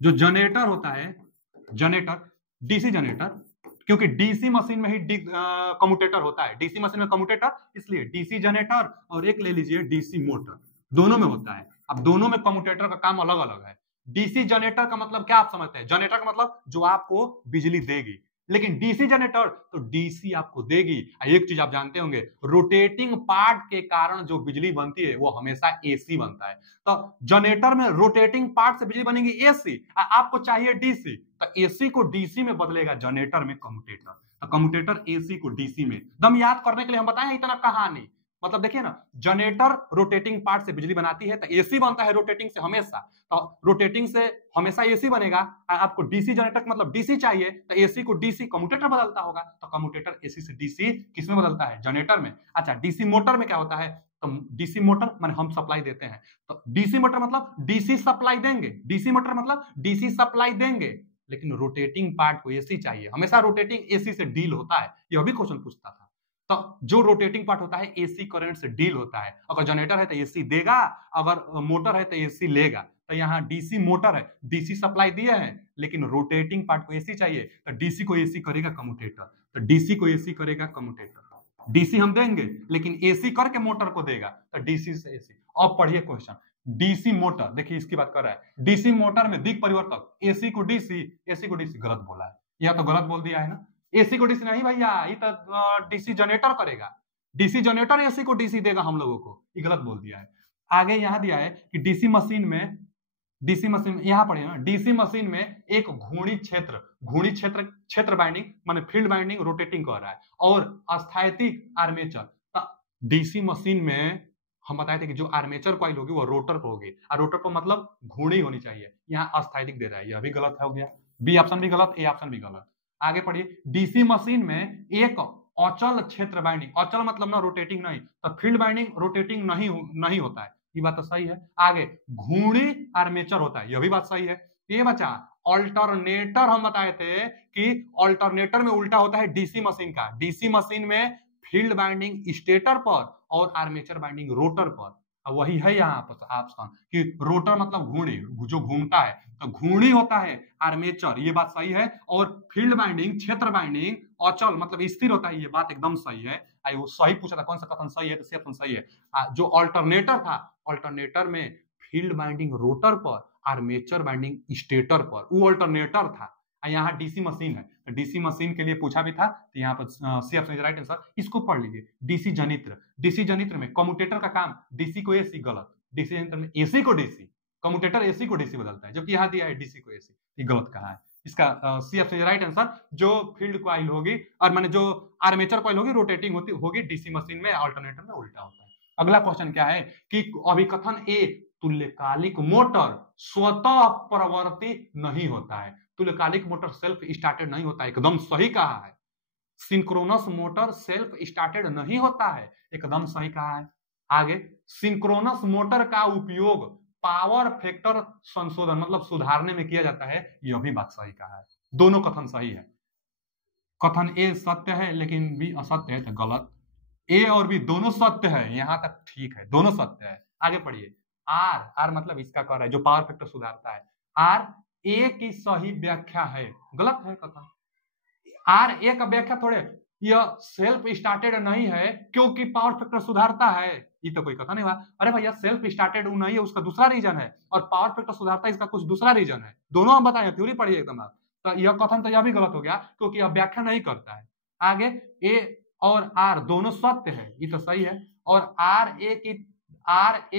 जो जनरेटर होता है, जनरेटर डीसी जनरेटर, क्योंकि डीसी मशीन में ही कम्यूटेटर होता है, डीसी मशीन में कम्यूटेटर, इसलिए डीसी जनरेटर और एक ले लीजिए डीसी मोटर, दोनों में होता है। अब दोनों में कम्यूटेटर का काम अलग अलग है। डीसी जनरेटर का मतलब क्या आप समझते हैं, जनरेटर का मतलब जो आपको बिजली देगी, लेकिन डीसी जनरेटर तो डीसी आपको देगी। एक चीज आप जानते होंगे, रोटेटिंग पार्ट के कारण जो बिजली बनती है वो हमेशा एसी बनता है। तो जनरेटर में रोटेटिंग पार्ट से बिजली बनेगी एसी, आपको चाहिए डीसी, तो एसी को डीसी में बदलेगा जनरेटर में कम्यूटेटर। तो कम्यूटेटर एसी को डीसी में, दम याद करने के लिए हम बताएं इतना कहानी, मतलब देखिए ना, जनरेटर रोटेटिंग पार्ट से बिजली बनाती है, तो एसी बनता है रोटेटिंग से हमेशा, तो रोटेटिंग से हमेशा एसी बनेगा। आपको डीसी जनरेटर मतलब डीसी चाहिए, तो एसी को डीसी कम्यूटेटर बदलता होगा, तो कम्यूटेटर एसी से डीसी किसमें बदलता है, जनरेटर में। अच्छा डीसी मोटर में क्या होता है, तो डीसी मोटर माने हम सप्लाई देते हैं, तो डीसी मोटर मतलब डीसी सप्लाई देंगे, डीसी मोटर मतलब डीसी सप्लाई देंगे, लेकिन रोटेटिंग पार्ट को एसी चाहिए, हमेशा रोटेटिंग एसी से डील होता है। यह भी क्वेश्चन पूछता था। तो जो रोटेटिंग पार्ट होता है एसी करंट से डील होता है। अगर जनरेटर है तो एसी देगा, अगर मोटर है तो एसी लेगा। तो यहाँ डीसी मोटर है, डीसी सप्लाई दिए हैं, लेकिन रोटेटिंग पार्ट को एसी चाहिए, तो डीसी को एसी करेगा कम्यूटेटर, तो डीसी को एसी करेगा कम्यूटेटर। डीसी हम देंगे लेकिन एसी करके मोटर को देगा, तो डीसी से एसी। अब पढ़िए क्वेश्चन, डीसी मोटर, देखिए इसकी बात कर रहा है, डीसी मोटर में दिक् परिवर्तक एसी को डीसी, एसी को डीसी, गलत बोला है, या तो गलत बोल दिया है ना, एसी को डीसी नहीं भैया, ये तो डीसी जनरेटर करेगा, डीसी जनरेटर एसी को डीसी देगा हम लोगों को, ये गलत बोल दिया है। आगे यहां दिया है कि डीसी मशीन में, यहां पढ़िए ना, डीसी मशीन में एक घूर्णी क्षेत्र बाइंडिंग माने फील्ड बाइंडिंग रोटेटिंग कर रहा है, और अस्थायिक आर्मेचर। डीसी मशीन में हम बताए थे कि जो आर्मेचर कॉइल होगी वो रोटर पर होगी, और रोटर पर मतलब घूर्णी होनी चाहिए, यहाँ अस्थायिक दे रहा है, यह भी गलत हो गया, बी ऑप्शन भी गलत, ए ऑप्शन भी गलत। आगे पढ़िए, डीसी मशीन में एक अचल क्षेत्र बाइंडिंग, अचल मतलब ना रोटेटिंग नहीं, तो फील्ड बाइंडिंग रोटेटिंग नहीं होता है, ये बात तो सही है। आगे घूर्णी आर्मेचर होता है, यह भी बात सही है। ये बचा ऑल्टरनेटर, हम बताए थे कि ऑल्टरनेटर में उल्टा होता है डीसी मशीन का, डीसी मशीन में फील्ड बाइंडिंग स्टेटर पर और आर्मेचर बाइंडिंग रोटर पर। वही है यहाँ पर ऑप्शन कि रोटर मतलब घूर्णी, जो घूमता है, तो घूर्णी होता है आर्मेचर, ये बात सही है। और फील्ड बाइंडिंग, क्षेत्र बाइंडिंग अचल मतलब स्थिर होता है, ये बात एकदम सही है। वो सही पूछा था कौन सा कथन सही है, तो कथन सही है। जो अल्टरनेटर था, अल्टरनेटर में फील्ड बाइंडिंग रोटर पर, आर्मेचर बाइंडिंग स्टेटर पर, वो अल्टरनेटर था। यहाँ डीसी मशीन है, तो डीसी मशीन के लिए पूछा भी था, तो यहाँ पर C option is right answer. इसको पढ़ लीजिए, डीसी जनित्र, डीसी जनित्र में कम्यूटेटर का काम डीसी को एसी, गलत। डीसी जनित्र में एसी को डीसी, कम्यूटेटर एसी को डीसी बदलता है, जबकि यहाँ दिया है डीसी को एसी, ये गलत कहा है। इसका C option is right answer. जो फील्ड कॉइल होगी और माने जो आर्मेचर कॉइल होगी रोटेटिंग होगी डीसी मशीन में, अल्टरनेटर में उल्टा होता है। अगला क्वेश्चन क्या है कि अभिकथन ए, तुल्यकालिक मोटर स्वतः प्रवर्ती नहीं होता है। तुल्यकालिक मोटर सेल्फ स्टार्टेड नहीं होता है, एकदम सही कहा है। सिंक्रोनस मोटर सेल्फ स्टार्टेड नहीं होता है, एकदम सही कहा है। आगे सिंक्रोनस मोटर का उपयोग पावर फैक्टर संशोधन मतलब सुधारने में किया जाता है, यह भी बात सही कहा है। दोनों कथन सही है। कथन ए सत्य है लेकिन बी असत्य है, तो गलत। ए और बी दोनों सत्य है, यहां तक ठीक है, दोनों सत्य है। आगे पढ़िए। आर, आर मतलब इसका कह रहा है जो पावर फैक्टर सुधारता है। आर ए की सही व्याख्या है, गलत है कथन। आर ए का व्याख्या थोड़े, यह सेल्फ स्टार्टेड नहीं है क्योंकि पावर फैक्टर सुधारता है, ये तो कोई कथन नहीं हुआ। अरे भैया सेल्फ स्टार्टेड नहीं है, उसका दूसरा रीजन है, और पावर फैक्टर सुधारता है, इसका कुछ दूसरा रीजन है। दोनों हम बताए, थ्योरी पढ़िए एकदम आप। तो यह कथन तो यह भी गलत हो गया क्योंकि यह व्याख्या नहीं करता है। आगे ए और आर दोनों सत्य है, ये तो सही है। और आर ए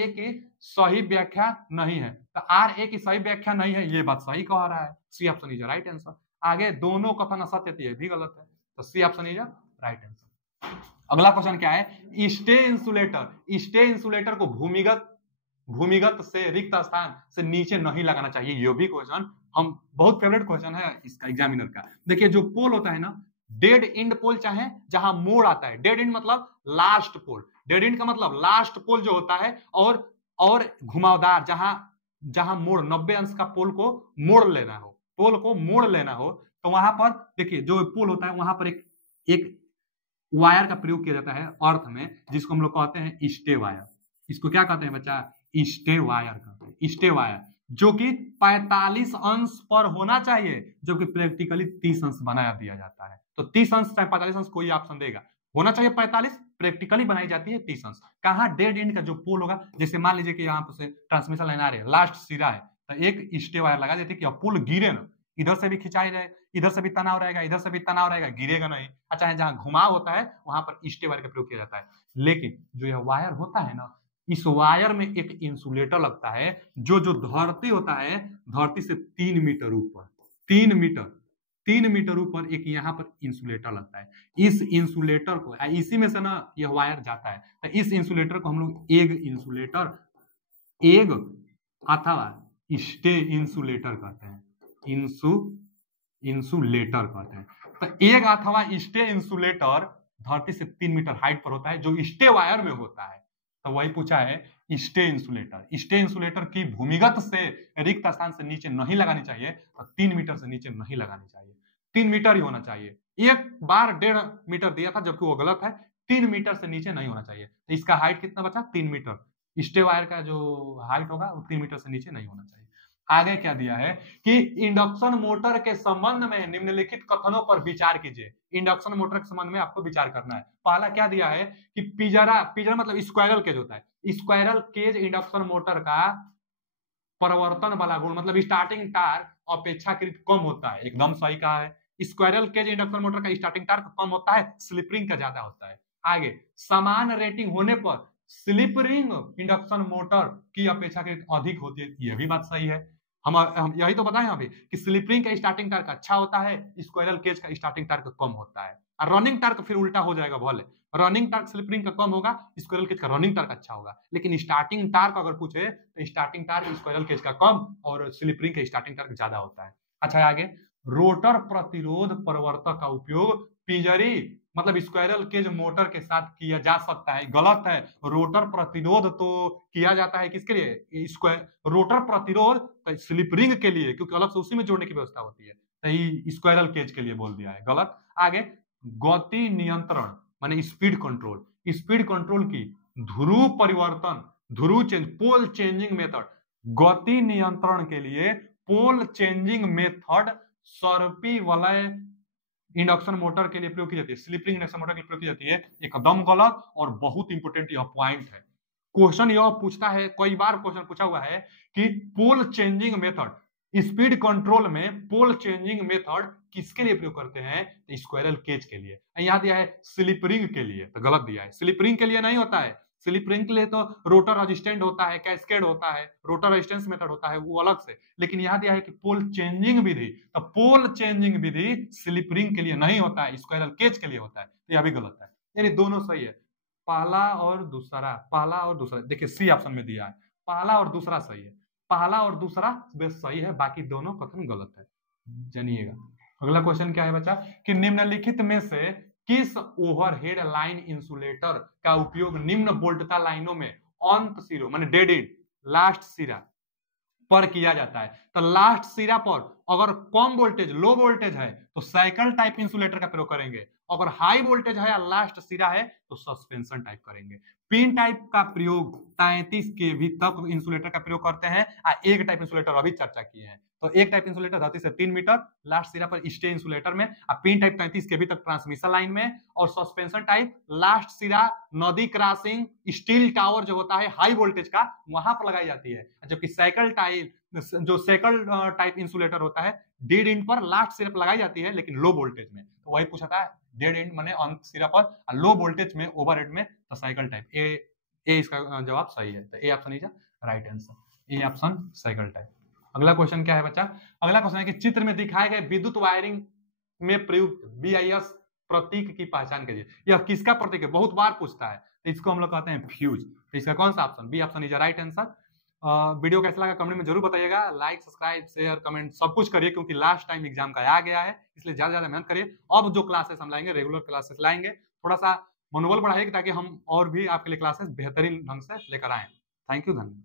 की सही व्याख्या नहीं है, तो आर ए की सही व्याख्या नहीं है, ये बात सही कह रहा है। C option is right answer. आगे दोनों कथन असत्य थे, ये भी गलत है, तो C option is right answer. अगला क्वेश्चन क्या है, स्टे इंसुलेटर, स्टे इंसुलेटर को भूमिगत से रिक्त स्थान से नीचे नहीं लगाना चाहिए, ये भी क्वेश्चन हम बहुत फेवरेट क्वेश्चन है इसका एग्जामिनर का। देखिए जो पोल होता है ना, डेड एंड पोल, चाहे जहां मोड़ आता है, डेड एंड मतलब लास्ट पोल, डेड एंड का मतलब लास्ट पोल जो होता है, और घुमावदार जहां मोड़ 90 अंश का पोल को मोड़ लेना हो, पोल को मोड़ लेना हो, तो वहां पर देखिए जो पोल होता है वहां पर एक वायर का प्रयोग किया जाता है अर्थ में, जिसको हम लोग कहते हैं स्टे वायर। इसको क्या कहते हैं बच्चा, स्टे वायर कहते हैं, स्टे वायर, जो कि 45 अंश पर होना चाहिए, जो कि प्रैक्टिकली 30 अंश बनाया दिया जाता है। तो 30 अंश चाहे 45 अंश, कोई ऑप्शन देगा, होना चाहिए 45, प्रैक्टिकली बनाई जाती है 30 अंश। कहाँ डेड एंड का जो पोल होगा, जैसे मान लीजिए कि यहाँ से ट्रांसमिशन लाइन आ रही है, लास्ट सिरा है, तो एक स्टे वायर लगा देते कि पोल गिरे ना, इधर से भी खिंचाई रहे, इधर से भी तनाव रहेगा, इधर से भी तनाव रहेगा, गिरेगा नहीं। अच्छा, जहां घुमाव होता है वहां पर स्टे वायर का प्रयोग किया जाता है। लेकिन जो यह वायर होता है ना, इस वायर में एक इंसुलेटर लगता है, जो धरती होता है, धरती से 3 मीटर ऊपर, 3 मीटर ऊपर एक यहाँ पर इंसुलेटर लगता है। इस इंसुलेटर को, इसी में से ना यह वायर जाता है, तो इस इंसुलेटर को हम लोग एग इंसुलेटर, एग अथवा स्टे इंसुलेटर कहते हैं, इंसुलेटर कहते हैं। तो एग अथवा स्टे इंसुलेटर धरती से 3 मीटर हाइट पर होता है, जो स्टे वायर में होता है। तो वही पूछा है, स्टे इंसुलेटर, स्टे इंसुलेटर की भूमिगत से रिक्त स्थान से नीचे नहीं लगानी चाहिए, तो 3 मीटर से नीचे नहीं लगानी चाहिए, 3 मीटर ही होना चाहिए। एक बार 1.5 मीटर दिया था, जबकि वो गलत है, 3 मीटर से नीचे नहीं होना चाहिए। तो इसका हाइट कितना बचा, 3 मीटर। स्टे वायर का जो हाइट होगा वो 3 मीटर से नीचे नहीं होना चाहिए। आगे क्या दिया है कि इंडक्शन मोटर के संबंध में निम्नलिखित कथनों पर विचार कीजिए। इंडक्शन मोटर के संबंध में आपको विचार करना है। पहला क्या दिया है कि पिजरा मतलब स्क्वायरल केज होता है, स्क्वायरल केज इंडक्शन मोटर का परिवर्तन वाला गुण मतलब स्टार्टिंग टार्क अपेक्षाकृत कम होता है, एकदम सही कहा है। स्क्वायरल केज इंडक्शन मोटर का स्टार्टिंग टार्क कम होता है, स्लिप रिंग का ज्यादा होता है। आगे समान रेटिंग होने पर स्लिप रिंग इंडक्शन मोटर की अपेक्षाकृत अधिक होती है, यह भी बात सही है। हम यही तो बताएं अभी कि स्लिप रिंग का स्टार्टिंग टार्क अच्छा होता है, स्क्वायरल केज का स्टार्टिंग टार्क कम होता है। और रनिंग टार्क फिर उल्टा हो जाएगा, भले रनिंग टार्क स्लिप रिंग का कम होगा, स्क्वायरल केज का रनिंग टार्क अच्छा होगा। लेकिन स्टार्टिंग टार्क अगर पूछे तो स्टार्टिंग टार्क स्क्वायरल केज का कम और स्लिप रिंग का स्टार्टिंग टार्क ज्यादा होता है। अच्छा, आगे रोटर प्रतिरोध परिवर्तक का उपयोग पिजरी मतलब स्क्वायरल केज मोटर के साथ किया जा सकता है, गलत है। रोटर प्रतिरोध तो किया जाता है किसके लिए, रोटर प्रतिरोध स्लिप रिंग के लिए, क्योंकि अलग से उसी में जोड़ने की व्यवस्था होती है, तो स्क्वायरल केज के लिए बोल दिया है, गलत। आगे गति नियंत्रण माने स्पीड कंट्रोल, स्पीड कंट्रोल की ध्रुव परिवर्तन, ध्रुव चेंज, पोल चेंजिंग मेथड, गति नियंत्रण के लिए पोल चेंजिंग मेथड सर्पी वलय इंडक्शन मोटर के लिए प्रयोग की जाती है, स्लिप रिंग इंडक्शन मोटर के लिए प्रयोग की जाती है, एकदम गलत। और बहुत इंपोर्टेंट यह पॉइंट है, क्वेश्चन यह पूछता है, कई बार क्वेश्चन पूछा हुआ है कि पोल चेंजिंग मेथड स्पीड कंट्रोल में पोल चेंजिंग मेथड किसके लिए प्रयोग करते हैं, तो स्क्वायरल केज के लिए। यहां दिया है स्लिप रिंग के लिए, तो गलत दिया है, स्लिप रिंग के लिए नहीं होता है। स्लिप रिंग के लिए तो रोटर रेजिस्टेंट होता है, कैस्केड होता है, रोटर रेजिस्टेंस मेथड होता है, वो अलग से। लेकिन यहां दिया है कि पोल चेंजिंग विधि, तो पोल चेंजिंग विधि स्लिप रिंग के लिए नहीं होता है, स्क्वायरल केज के लिए होता है, तो यह भी गलत है। यानी दोनों सही है, पहला और दूसरा, पहला और दूसरा। देखिए सी ऑप्शन में दिया है, पहला और दूसरा सही है, पहला और दूसरा बेस सही है, बाकी दोनों कथन गलत है, जानिएगा। अगला क्वेश्चन क्या है बच्चा, कि निम्नलिखित में से किस ओवरहेड लाइन इंसुलेटर का उपयोग निम्न वोल्टता लाइनों में अंत सिरों माने डेड एंड लास्ट सिरा पर किया जाता है। तो लास्ट सिरा पर अगर कम वोल्टेज लो वोल्टेज है तो साइकिल टाइप इंसुलेटर का प्रयोग करेंगे, अगर हाई वोल्टेज है या लास्ट सिरा है तो सस्पेंशन टाइप करेंगे। पिन टाइप का प्रयोग 33 केवी तक इंसुलेटर का प्रयोग करते हैं, एक टाइप इंसुलेटर अभी चर्चा किए हैं। तो एक टाइप इंसुलेटर धरती से 3 मीटर लास्ट सिरा पर स्टे इंसुलेटर में, पिन टाइप 33 केवी तक ट्रांसमिशन लाइन में, और सस्पेंशन टाइप लास्ट सिरा नदी क्रॉसिंग स्टील टावर जो होता है हाई वोल्टेज का वहां पर लगाई जाती है। जबकि साइकिल टाइप जो साइकिल टाइप इंसुलेटर होता है डेड एंड पर लास्ट सिरा पर लगाई जाती है, लेकिन लो वोल्टेज में। तो वही पूछा था, डेड एंड माने अंत सिरा पर, लो वोल्टेज में ओवरहेड में, तो साइकिल टाइप। ए इसका जवाब सही है, तो A option is right answer, A option cycle type. अगला क्वेश्चन क्या है बच्चा, अगला क्वेश्चन है कि चित्र में दिखाए गए विद्युत वायरिंग में प्रयुक्त BIS प्रतीक की पहचान कीजिए। यह किसका प्रतीक है, बहुत बार पूछता है, तो इसको हम लोग कहते हैं फ्यूज। तो इसका कौन सा option, B option is right answer. Video कैसा लगा कमेंट में जरूर बताइएगा, लाइक सब्सक्राइब शेयर कमेंट सब कुछ करिए, क्योंकि लास्ट टाइम एग्जाम का आ गया है, इसलिए ज्यादा ज्यादा मेहनत करिए। अब जो क्लासेस हम लाएंगे रेगुलर क्लासेस लाएंगे, थोड़ा सा मनोबल बढ़ाइए ताकि हम और भी आपके लिए क्लासेस बेहतरीन ढंग से लेकर आए। थैंक यू, धन्यवाद।